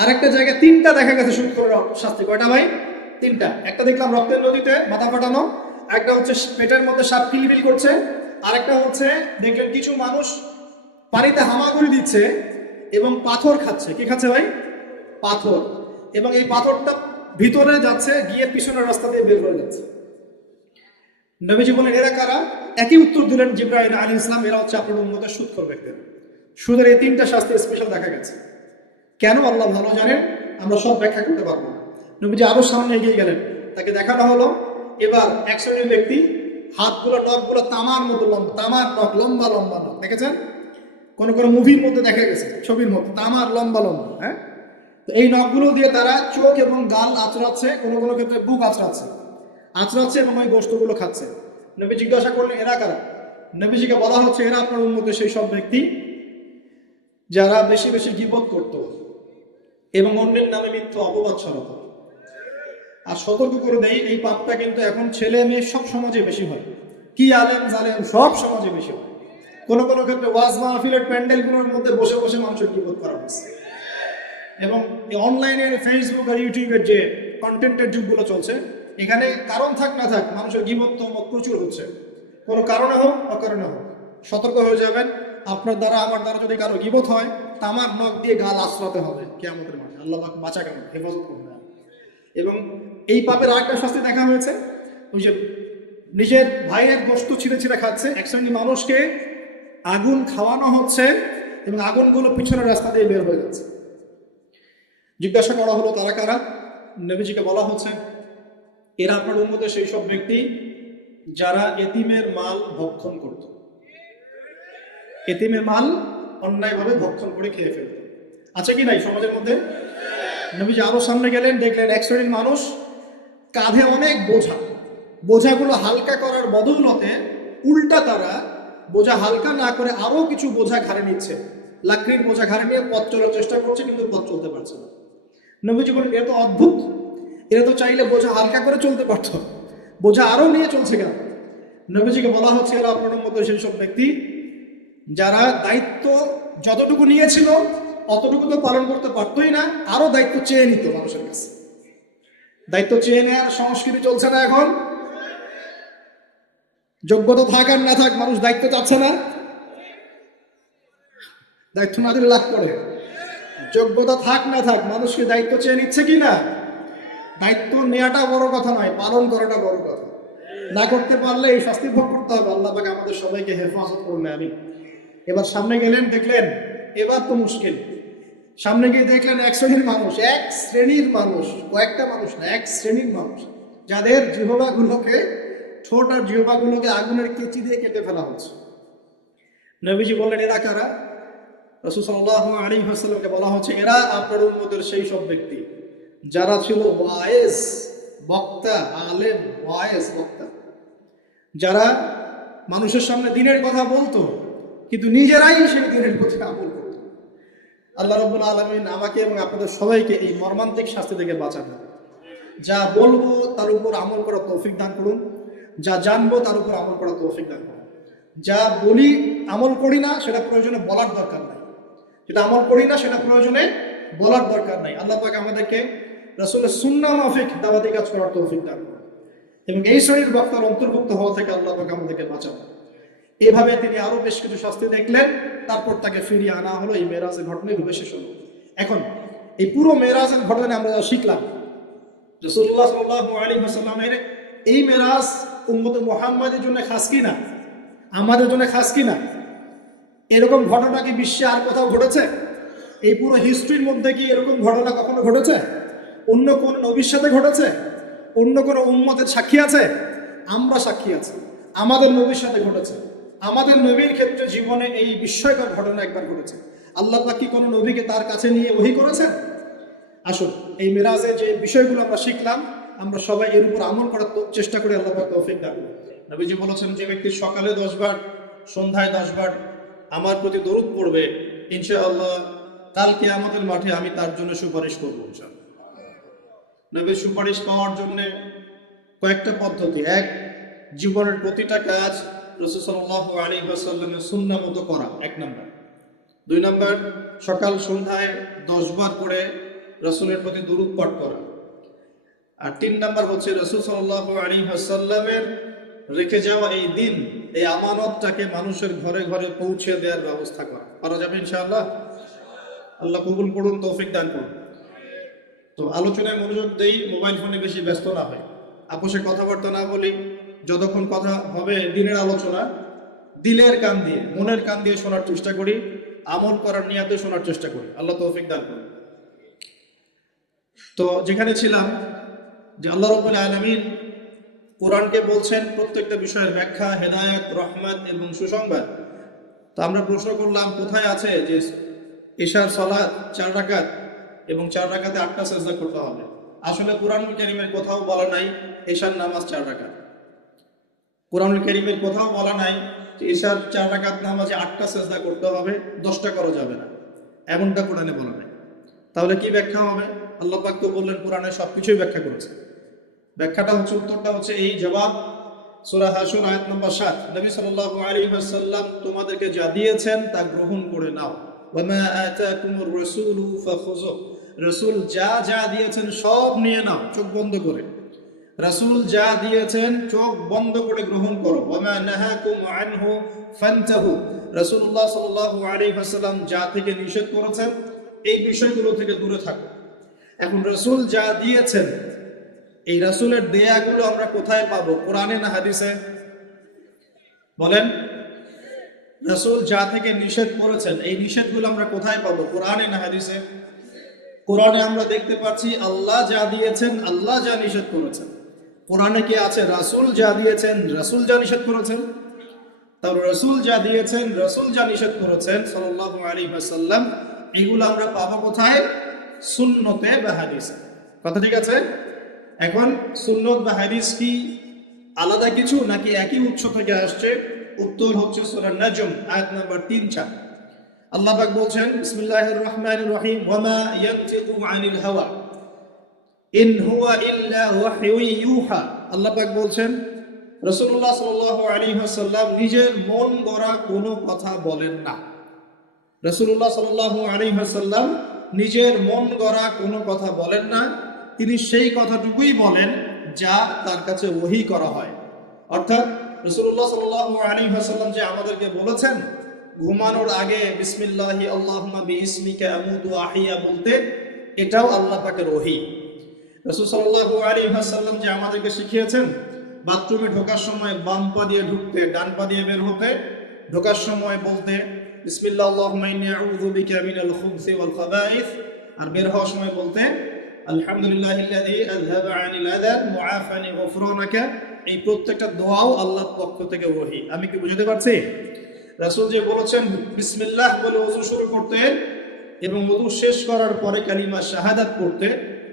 আর একটা জায়গায় তিনটা দেখা গেছে সুদখোরের শাস্তি। কয়টা ভাই? তিনটা। একটা দেখলাম রক্তের নদীতে মাথা ফাটানো, একটা হচ্ছে পেটের মধ্যে সাপ কিলবিল করছে, আরেকটা হচ্ছে দেখলেন কিছু মানুষ পানিতে হামাগুড়ি দিচ্ছে এবং পাথর খাচ্ছে। কি খাচ্ছে ভাই? পাথর। এবং এই পাথরটা ভিতরে যাচ্ছে, গিয়ে পিছনের রাস্তা দিয়ে বের হয়ে যাচ্ছে। নবীজি বলেন এরা কারা? একই উত্তর দিলেন জিবরাইল আলাইহিস সালাম, এরা হচ্ছে আপনার উম্মতের সুদখোর ব্যক্তি। সুদের এই তিনটা শাস্তি স্পেশাল দেখা গেছে। কেন আল্লাহ ভালো জানেন, আমরা সব ব্যাখ্যা করতে পারবো না। নবীজি আরো সামনে এগিয়ে গেলেন, তাকে দেখানো হলো এবার এক শ্রেণীর ব্যক্তি, হাতগুলো নখগুলো তামার মতো লম্বা, তামার নখ, লম্বা লম্বা নখ। দেখেছেন কোন কোন মুভির মধ্যে দেখা গেছে, ছবির মধ্যে তামার লম্বা লম্বা। হ্যাঁ, তো এই নখগুলো দিয়ে তারা চোখ এবং গাল আঁচড়াচ্ছে, কোনো কোনো ক্ষেত্রে বুক আঁচড়াচ্ছে এবং ওই গোশতগুলো খাচ্ছে। নবী জিজ্ঞাসা করলেন এরা কারা? নবীজিকে বলা হচ্ছে এরা আপনার উম্মতের সেই সব ব্যক্তি যারা বেশি বেশি গীবত করত এবং অন্যের নামে মিথ্যা অপবাদ ছড়াতো। আর সতর্ক করে দেই, এই পাপটা কিন্তু এখন ছেলে মেয়ে সব সমাজে বেশি হয়। কি আলেম জালেম সব সমাজে বেশি হয়। কোনো কোনো ক্ষেত্রে ওয়াজ মাহফিলের প্যান্ডেলগুলোর মধ্যে বসে বসে মানুষের গীবত করা হচ্ছে। এবং অনলাইনের ফেসবুক আর ইউটিউবের যে কন্টেন্টের যুগগুলো চলছে, এখানে কারণ থাক না থাক মানুষের গীবত প্রচুর হচ্ছে। কোনো কারণে হোক অকারণে হোক, সতর্ক হয়ে যাবেন। আপনার দ্বারা আমার দ্বারা যদি কারো গীবত হয়, তামার নখ দিয়ে গাল আশ্রাতে হবে কিয়ামতের মাঠে। আল্লাহ পাক বাঁচা কেন, হেফাজত করবে। এবং এই পাপের আরেকটা শাস্তি দেখা হয়েছে, ওই যে নিজের ভাইয়ের গোশত ছিঁড়ে ছিঁড়ে খাচ্ছে। এক শ্রেণীর মানুষকে আগুন খাওয়ানো হচ্ছে এবং আগুনগুলো পিছনের রাস্তা দিয়ে বের হয়ে যাচ্ছে। জিজ্ঞাসা করা হলো তারা কারা? নবীজিকে বলা হচ্ছে এরা আপনার উম্মতের সেই সব ব্যক্তি যারা এতিমের মাল ভক্ষণ করত। এতিমের মাল অন্যায়ভাবে ভক্ষণ করে খেয়ে ফেলত। আছে কি নাই সমাজের মধ্যে? নবীজি আরো সামনে গেলেন, দেখলেন এক শ্রেণীর মানুষ কাঁধে অনেক বোঝাগুলো হালকা করার বদৌলতে উল্টা তারা বোঝা হালকা না করে আরো কিছু বোঝা ঘাড়ে নিচ্ছে। লাকড়ির বোঝা ঘাড়ে নিয়ে পথ চলার চেষ্টা করছে, কিন্তু পথ চলতে পারছে না। নবীজি বলেন এরা তো অদ্ভুত, এরা তো চাইলে বোঝা হালকা করে চলতে পারত, বোঝা আরো নিয়ে চলছে কেন? নবীজিকে বলা হচ্ছে এরা আপনার মধ্যে সেই সব ব্যক্তি যারা দায়িত্ব যতটুকু নিয়েছিল অতটুকু তো পালন করতে পারতোই না, আরো দায়িত্ব চেয়ে নিত মানুষের কাছে। দায়িত্ব চেয়ে নেওয়ার সংস্কৃতি চলছে না এখন। যোগ্যতা থাক আর না থাক, মানুষ দায়িত্ব চাচ্ছে না। দায়িত্ব না দিলে লাভ করে। যোগ্যতা থাক না থাক, মানুষকে দায়িত্ব চেয়ে নিচ্ছে কি না? দায়িত্ব নেওয়াটা বড় কথা নয়, পালন করাটা বড় কথা। না করতে পারলে এই শাস্তি ভোগ করতে হবে। আল্লাহ পাক আমাদের সবাইকে হেফাজত করুন, আমিন। এবার সামনে গেলেন, দেখলেন এবার তো মুশকিল। সামনে গিয়ে দেখলেন এক শ্রেণীর মানুষ, কয়েকটা মানুষ না, এক শ্রেণীর মানুষ যাদের জিহ্বাগুলোকে, ঠোঁট আর জিহ্বাগুলোকে আগুনের কেচি দিয়ে কেটে ফেলা হচ্ছে। নবীজি বললেন এরা কারা? রাসূল সাল্লাল্লাহু আলাইহি ওয়াসাল্লামকে বলা হচ্ছে এরা আপনার উম্মতের সেই সব ব্যক্তি যারা ছিল ওয়াইজ বক্তা, আলেম ওয়াইজ বক্তা, যারা মানুষের সামনে দিনের কথা বলতো কিন্তু নিজেরাই সেই দিনের কথা আমল করতো। আল্লাহ রাব্বুল আলামিন আমাকে এবং আপনাদের সবাইকে এই মর্মান্তিক শাস্তি থেকে বাঁচান। যা বলবো তার উপর আমল করার তৌফিক দান করুন, যা জানবো তার উপর আমল করার তৌফিক দান করুন। যা বলি আমল করি না সেটা প্রয়োজনে বলার দরকার নাই, যেটা আমল করি না সেটা প্রয়োজনে বলার দরকার নাই। আল্লাহ পাক আমাদেরকে রাসূলের সুন্নাহ মাফিক দাওয়াতি কাজ করার তৌফিক দান করুন এবং এই শ্রেণীর বক্তার অন্তর্ভুক্ত হওয়া থেকে আল্লাহ পাক আমাদেরকে বাঁচান। এভাবে তিনি আরো বেশ কিছু শাস্তি দেখলেন, তারপর তাকে ফিরিয়ে আনা হলো। এই মেরাজের ঘটনা এভাবে শেষ হলো। এখন এই পুরো মেরাজের ঘটনা আমরা যা শিখলাম, রাসূলুল্লাহ সাল্লাল্লাহু আলাইহি ওয়াসাল্লামের এই মেরাজ উম্মতে মুহাম্মাদের জন্য খাস কিনা, আমাদের জন্য খাস কিনা? এরকম ঘটনা কি বিশ্বে আর কোথাও ঘটেছে? এই পুরো হিস্ট্রির মধ্যে কি এরকম ঘটনা কখনো ঘটেছে? অন্য কোন নবীর সাথে ঘটেছে? অন্য কোন উম্মতের সাক্ষী আছে? আমরা সাক্ষী আছি, আমাদের নবীর সাথে ঘটেছে। আমাদের নবীর ক্ষেত্রে জীবনে এই বিস্ময়কর ঘটনা একবার ঘটেছে। আল্লাহ পাক কি কোনো নবীকে তার কাছে নিয়ে ওহী করেছেন? আসুন এই মিরাজে যে বিষয়গুলো আমরা শিখলাম, আমরা সবাই এর উপর আমল করার চেষ্টা করি। আল্লাহ পাক তৌফিক দান করুন। নবীজি বলেছেন, যে ব্যক্তি সকালে 10 বার সন্ধ্যায় 10 বার আমার প্রতি দরুদ পড়বে, ইনশাআল্লাহ কাল কিয়ামতের মাঠে আমি তার জন্য সুপারিশ করব। ইনশাআল্লাহ নবীর সুপারিশ পাওয়ার জন্য কয়েকটা পদ্ধতি। এক, জীবনের প্রতিটা কাজ রাসূল সাল্লাল্লাহু আলাইহি ওয়াসাল্লামের সুন্নাহ মতো করা, 1 নাম্বার। 2 নাম্বার, সকাল সন্ধ্যায় 10 বার করে রাসূলের প্রতি দরুদ পাঠ করা। আর 3 নাম্বার হচ্ছে রাসূল সাল্লাল্লাহু আলাইহি ওয়াসাল্লামের রেখে যাওয়া এই দিন, এই আমানতটাকে মানুষের ঘরে ঘরে পৌঁছে দেওয়ার ব্যবস্থা করা। পারা যাবে ইনশাআল্লাহ? আল্লাহ কবুল করুন, তৌফিক দান করুন। তো আলোচনায় মনোযোগ দেই, মোবাইল ফোনে বেশি ব্যস্ত না হয়, আপোষে কথাবার্তা না বলি। যতক্ষণ কথা হবে দিনের আলোচনা, দিলের কান দিয়ে, মনের কান দিয়ে শোনার চেষ্টা করি, আমল করার নিয়াতে শোনার চেষ্টা করি। আল্লাহ তৌফিক দান করুন। তো যেখানে ছিলাম, যে আল্লাহ রাব্বুল আলামিন কোরআনকে বলছেন প্রত্যেকটা বিষয়ের ব্যাখ্যা, হেদায়েত, রহমত এবং সুসংবাদ। তো আমরা প্রশ্ন করলাম, কোথায় আছে যে ইশার সালাত 4 রাকাত এবং 4 রাকাতে 8টা সিজদা করতে হবে? আসলে কোরআনুল কারীমের কোথাও বলা নাই ইশার নামাজ 4 রাকাত। কোরআনুল কারীমের কোথাও বলা নাই যে ইশার 4 রাকাত নামাজে 8টা সিজদা করতে হবে, 10টা করা যাবে না, এমনটা কোরআনে বলা নাই। তাহলে কি ব্যাখ্যা হবে? আল্লাহ পাক তো বললেন কোরআনে সবকিছুই ব্যাখ্যা করেছে। ব্যাখ্যাটা হচ্ছে, উত্তরটা হচ্ছে এই জবাব, সূরা হাশর আয়াত নম্বর 7। নবী সাল্লাল্লাহু আলাইহি ওয়াসাল্লাম তোমাদেরকে যা দিয়েছেন তা গ্রহণ করে নাও। ওয়ামা আতাকুমুর রাসূলু ফাখুযু, রাসূল যা যা দিয়েছেন সব নিয়ে নাও, চোখ বন্ধ করে। রাসূল যা দিয়েছেন চোখ বন্ধ করে গ্রহণ করো। ওয়ামা নাহাকুম আনহু ফান্তাহু, রাসূলুল্লাহ সাল্লাল্লাহু আলাইহি ওয়াসাল্লাম যা থেকে নিষেধ করেছেন এই বিষয়গুলো থেকে দূরে থাকো। এখন রাসূল যা দিয়েছেন, এই রাসূলের দেয়াগুলো আমরা কোথায় পাবো? কোরআনে না হাদিসে? বলেন। রাসূল যা থেকে নিষেধ করেছেন এই নিষেধগুলো আমরা কোথায় পাবো? কোরআনে না হাদিসে? কোরআনে আমরা দেখতে পাচ্ছি আল্লাহ যা দিয়েছেন, আল্লাহ যা নিষেধ করেছেন। কোরআনে কি আছে রাসূল যা দিয়েছেন, রাসূল যা নিষেধ করেছেন? তাহলে রাসূল যা দিয়েছেন, রাসূল যা নিষেধ করেছেন সাল্লাল্লাহু আলাইহি ওয়াসাল্লাম, এগুলো আমরা পাবো কোথায়? সুন্নতে বা হাদিসে। কথা ঠিক আছে? এখন সুন্নত বা হাদিস কি আলাদা কিছু নাকি একই উৎস থেকে আসছে? উত্তর হচ্ছে সূরা নাজম আয়াত নাম্বার 3-4। আল্লাহ পাক বলছেন, বিসমিল্লাহির রহমানির রহিম, ওয়ামা ইয়ানতিকু আনিল হাওয়া ইন হুয়া ইল্লা ওয়াহয়ুন ইউহা। আল্লাহ পাক বলছেন রাসূলুল্লাহ সাল্লাল্লাহু আলাইহি ওয়াসাল্লাম নিজের মন গড়া কোনো কথা বলেন না। রাসূলুল্লাহ সাল্লাল্লাহু আলাইহি ওয়াসাল্লাম নিজের মন গড়া কোনো কথা বলেন না। তিনি সেই কথাটুকুই বলেন যা তার কাছে ওহী করা হয়। অর্থাৎ রাসূলুল্লাহ সাল্লাল্লাহু আলাইহি ওয়াসাল্লাম যে আমাদেরকে বলেছেন ঘুমানোর আগে বিসমিল্লাহি আল্লাহুম্মা বিইসমিকা আমুতু ওয়া আহইয়া বলতে, এটাও আল্লাহ পাকের ওহী। রাসূল সাল্লাল্লাহু আলাইহি ওয়াসাল্লাম যে আমাদেরকে শিখিয়েছেন বাথরুমে ঢোকার সময় বাম পা দিয়ে ঢুকতে, ডান পা দিয়ে বের হতে, ঢোকার সময় বলতে বিসমিল্লাহ আল্লাহুম্মা ইন্নী আউযু বিকা মিনাল খুবসি ওয়াল খাবাইস, আর বের হওয়ার সময় বলতে আলহামদুলিল্লাহিল্লাযী আযহাবা আনিল আযাব মুআফানি গফরানাকা। এই প্রত্যেকটা দোয়াও আল্লাহর পক্ষ থেকে ওহী। আমি কি বুঝাতে পারছি? রাসূল যে বলেছেন বিসমিল্লাহ বলে ওযু শুরু করতে এবং ওযু শেষ করার পরে কালিমা শাহাদাত পড়তে,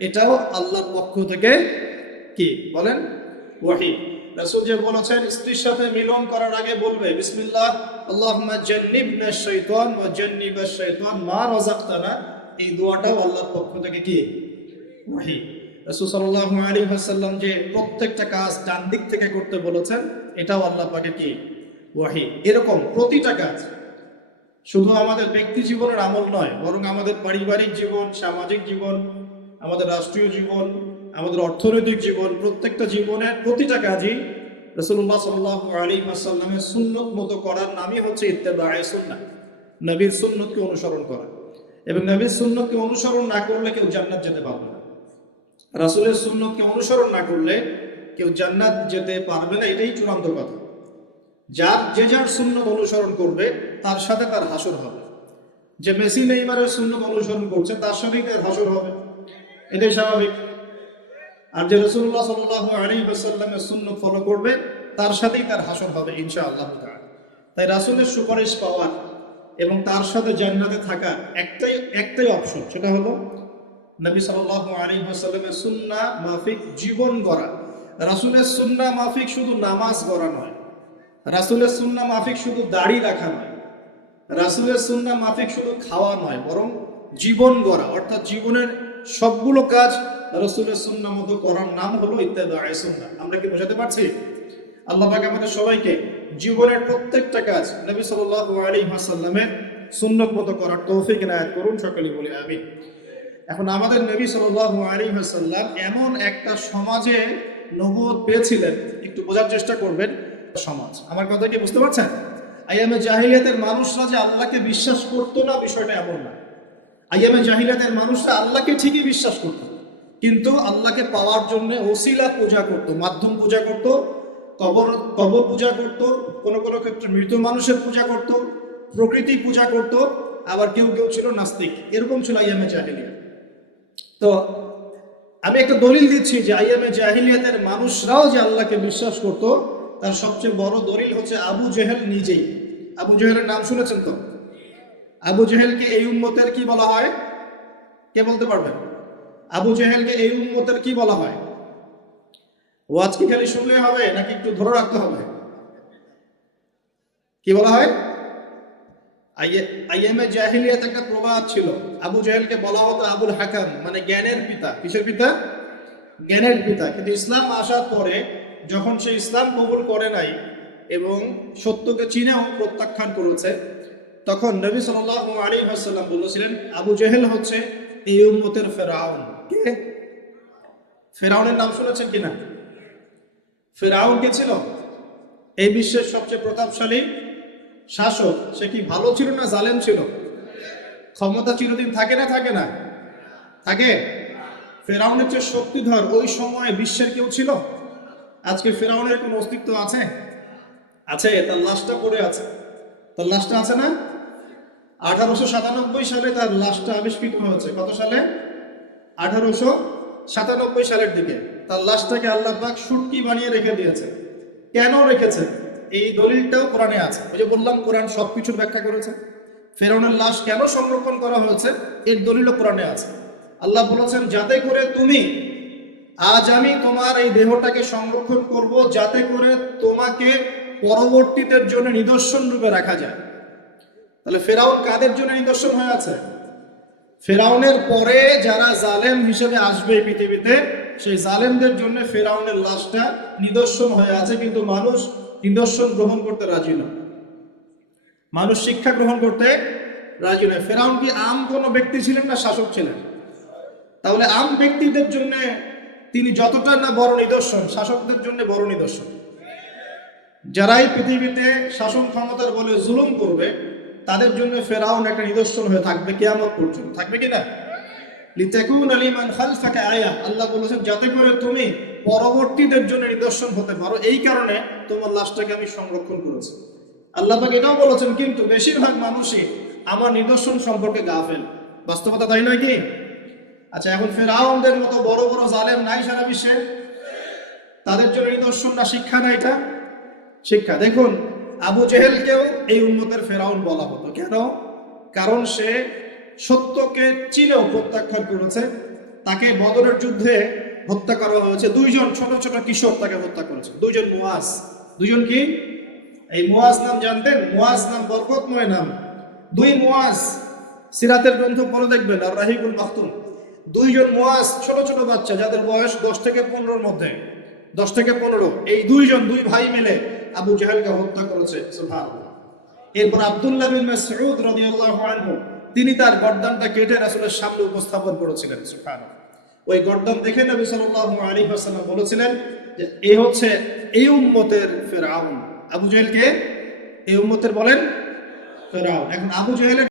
এটাও আল্লাহর পক্ষ থেকে কি বলেন ওয়াহি। রাসূল যে বলেছেন স্ত্রীর সাথে মিলন করার আগে বলবে বিসমিল্লাহ আল্লাহুম্মা জান্নিবনা শাইতান ওয়া জান্নিবাশ শাইতান মা রাযাকতানা, এই দোয়াটাও আল্লাহর পক্ষ থেকে কি ওয়াহি। রাসূল সাল্লাল্লাহু আলাইহি ওয়াসাল্লাম যে প্রত্যেকটা কাজ ডান দিক থেকে করতে বলেছেন এটাও আল্লাহ পাকের কি ওয়াহি। এরকম প্রতিটা কাজ শুধু আমাদের ব্যক্তি জীবনের আমল নয়, বরং আমাদের পারিবারিক জীবন, সামাজিক জীবন, আমাদের রাষ্ট্রীয় জীবন, আমাদের অর্থনৈতিক জীবন, প্রত্যেকটা জীবনের প্রতিটা কাজই রাসূলুল্লাহ সাল্লাল্লাহু আলাইহি ওয়াসাল্লামের সুন্নত মতো করার নামই হচ্ছে ইত্তেবায়ে সুন্নাহ, নবীর সুন্নতকে অনুসরণ করা। এবং নবীর সুন্নতকে অনুসরণ না করলে কেউ জান্নাত যেতে পারবে না। রাসূলের সুন্নতকে অনুসরণ না করলে কেউ জান্নাত যেতে পারবে না, এটাই চূড়ান্ত কথা। যে যার সুন্নত অনুসরণ করবে তার সাথে তার হাসর হবে। যে মেসি নেইমারের সুন্নত অনুসরণ করছে তার সাথেই তার হাসর হবে, এটাই স্বাভাবিক। আর যে রাসূলুল্লাহ সাল্লাল্লাহু আলাইহি ওয়াসাল্লামের সুন্নত ফলো করবে তার সাথেই তার হাসর হবে ইনশাআল্লাহ তাআলা। তাই রাসূলের সুপারিশ পাওয়ার এবং তার সাথে জান্নাতে থাকার একটাই অপশন, সেটা হলো নবী সাল্লাল্লাহু আলাইহি ওয়াসাল্লামের সুন্নাহ মাফিক জীবন গড়া। রাসূলের সুন্নাহ মাফিক শুধু নামাজ গড়া নয়, রাসূলের সুন্নাহ মাফিক শুধু দাড়ি রাখা নয়, রাসূলের সুন্নাহ মাফিক শুধু খাওয়া নয়, বরং জীবন গড়া, অর্থাৎ জীবনের সবগুলো কাজ রাসূলের সুন্নাহ মতো করার নাম হলো ইত্তেবায়ে সুন্নাহ। আমরা কি বোঝাতে পারছি? আল্লাহ পাক আমাদের সবাইকে জীবনের প্রত্যেকটা কাজ নবী সাল্লাল্লাহু আলাইহি ওয়াসাল্লামের সুন্নাত মতো করার তৌফিক এনায়েত করুন, সকলেই বলি আমিন। এখন আমাদের নবী সাল্লাল্লাহু আলাইহি ওয়াসাল্লাম এমন একটা সমাজে নবুয়ত পেয়েছিলেন, একটু বোঝার চেষ্টা করবেন। সমাজ, আমার কথা কি বুঝতে পারছেন? আইয়ামে জাহিলিয়াতের মানুষরা যে আল্লাহকে বিশ্বাস করতো না বিষয়টা এমন না। আইয়ামে জাহিলিয়াতের মানুষরা আল্লাহকে ঠিকই বিশ্বাস করত, কিন্তু আল্লাহকে পাওয়ার জন্য ওসিলা পূজা করত, মাধ্যম পূজা করত, কবর পূজা করত, কোনো কোনো ক্ষেত্রে মৃত মানুষের পূজা করত, প্রকৃতি পূজা করত, আবার কেউ কেউ ছিল নাস্তিক। এরকম ছিল আইয়ামে জাহিলিয়া। তো আমি একটা দলিল দিচ্ছি যে আইয়ামে জাহিলিয়াতের মানুষরাও যে আল্লাহকে বিশ্বাস করত তার সবচেয়ে বড় দলিল হচ্ছে আবু জেহেল নিজেই। আবু জেহেলের নাম শুনেছেন তো? আবু জেহেলকে এই উম্মতের কি বলা হয়? কে বলতে পারবেন? আবু জেহেলকে এই উম্মতের কি বলা হয়? ওয়াজ কি খালি শুনলে হবে নাকি একটু ধরে রাখতে হবে? কি বলা হয়? আইয়ামে জাহিলিয়াত একটা প্রবাদ ছিল, আবু জেহেলকে বলা হতো আবুল হাকাম, মানে জ্ঞানের পিতা। কিসের পিতা? জ্ঞানের পিতা। কিন্তু ইসলাম আসার পরে যখন সে ইসলাম কবুল করে নাই এবং সত্যকে চিনেও প্রত্যাখ্যান করেছে, তখন নবী সাল্লাল্লাহু আলাইহি ওয়াসাল্লাম বলেছিলেন আবু জেহেল হচ্ছে এই উম্মতের ফেরাউন। কে? ফেরাউনের নাম শুনেছেন কিনা? ফেরাউন কে ছিল? এই বিশ্বের সবচেয়ে প্রতাপশালী শাসক। সে কি ভালো ছিল না জালেম ছিল? ক্ষমতা চিরদিন থাকে না থাকে না? থাকে। ফেরাউনের যে শক্তিধর ওই সময়ে বিশ্বের কেউ ছিল? আজকে ফেরাউনের কোনো অস্তিত্ব আছে? আছে, তার লাশটা পড়ে আছে। তার লাশটা আছে না? 1897 সালে তার লাশটা আবিষ্কৃত হয়েছে। কত সালে? 1897 সালের দিকে তার লাশটাকে আল্লাহ পাক শুটকি বানিয়ে রেখে দিয়েছে। কেন রেখেছে এই দলিলটাও কোরআনে আছে। ওই যে বললাম কোরআন সবকিছুর ব্যাখ্যা করেছে। ফেরাউনের লাশ কেন সংরক্ষণ করা হয়েছে এর দলিলও কোরআনে আছে। আল্লাহ বলেছেন যাতে করে তুমি, আজ আমি তোমার এই দেহটাকে সংরক্ষণ করব যাতে করে তোমাকে পরবর্তীদের জন্য নিদর্শন রূপে রাখা যায়। তাহলে ফেরাউন কাদের জন্য নিদর্শন হয়ে আছে? ফেরাউনের পরে যারা জালেম হিসেবে আসবে পৃথিবীতে, সেই জালেমদের জন্য ফেরাউনের লাশটা নিদর্শন হয়ে আছে। কিন্তু মানুষ নিদর্শন গ্রহণ করতে রাজি নয়, মানুষ শিক্ষা গ্রহণ করতে রাজি নয়। ফেরাউন কি আম কোনো ব্যক্তি ছিলেন না শাসক ছিলেন? তাহলে আম ব্যক্তিদের জন্য তিনি যতটা না বড় নিদর্শন, শাসকদের জন্য বড় নিদর্শন। যারাই পৃথিবীতে শাসন ক্ষমতার বলে জুলুম করবে তাদের জন্য ফেরাউন একটা নিদর্শন হয়ে থাকবে কিয়ামত পর্যন্ত। থাকবে কিনা? লিতাকুনা লিমান খালফাকা আয়া, আল্লাহ বলেছেন যাতে করে তুমি পরবর্তীদের জন্য নিদর্শন হতে পারো, এই কারণে তোমার লাশটাকে আমি সংরক্ষণ করেছি। আল্লাহ পাক এটাও বলেছেন কিন্তু বেশিরভাগ মানুষই আমার নিদর্শন সম্পর্কে গাফেল। বাস্তবতা তাই নয় কি? আচ্ছা, এখন ফেরাউনদের মতো বড় বড় জালেম নাই সারা বিশ্বে? তাদের জন্য নিদর্শন না শিক্ষা না? এটা শিক্ষা। দেখুন আবু জেহেলকেও এই উম্মতের ফেরাউন বলা হতো। কেন? কারণ সে সত্যকে চিনেও প্রত্যাখ্যান করেছে তাকে বদরের যুদ্ধে হত্যা করা হয়েছে। দুইজন ছোট ছোট কিশোর তাকে হত্যা করেছে, দুইজন মুয়াজ। দুইজন কি? এই মুয়াজ নাম জানতেন? মুয়াজ নাম বরকতময় নাম। দুই মুয়াজ, সিরাতের গ্রন্থ পড়ে দেখবেন, আর রাহিবুল মাখতুম। দুইজন মুয়াজ, ছোট ছোট বাচ্চা, যাদের বয়স 10 থেকে 15-র মধ্যে, 10 থেকে 15। এই দুইজন, দুই ভাই মিলে আবু জাহেলকে হত্যা করেছে। সুবহানাল্লাহ। এরপর আব্দুল্লাহ বিন মাসউদ রাদিয়াল্লাহু আনহু, তিনি তার গর্দানটা কেটে রাসূলের সামনে উপস্থাপন করেছিলেন। সুবহানাল্লাহ। ওই গর্দান দেখে নবী সাল্লাল্লাহু আলাইহি ওয়াসাল্লাম বলেছিলেন যে এই হচ্ছে এই উম্মতের ফিরআউন। আবু জাহেলকে এই উম্মতের বলেন ফিরআউন। এখন আবু জাহেলের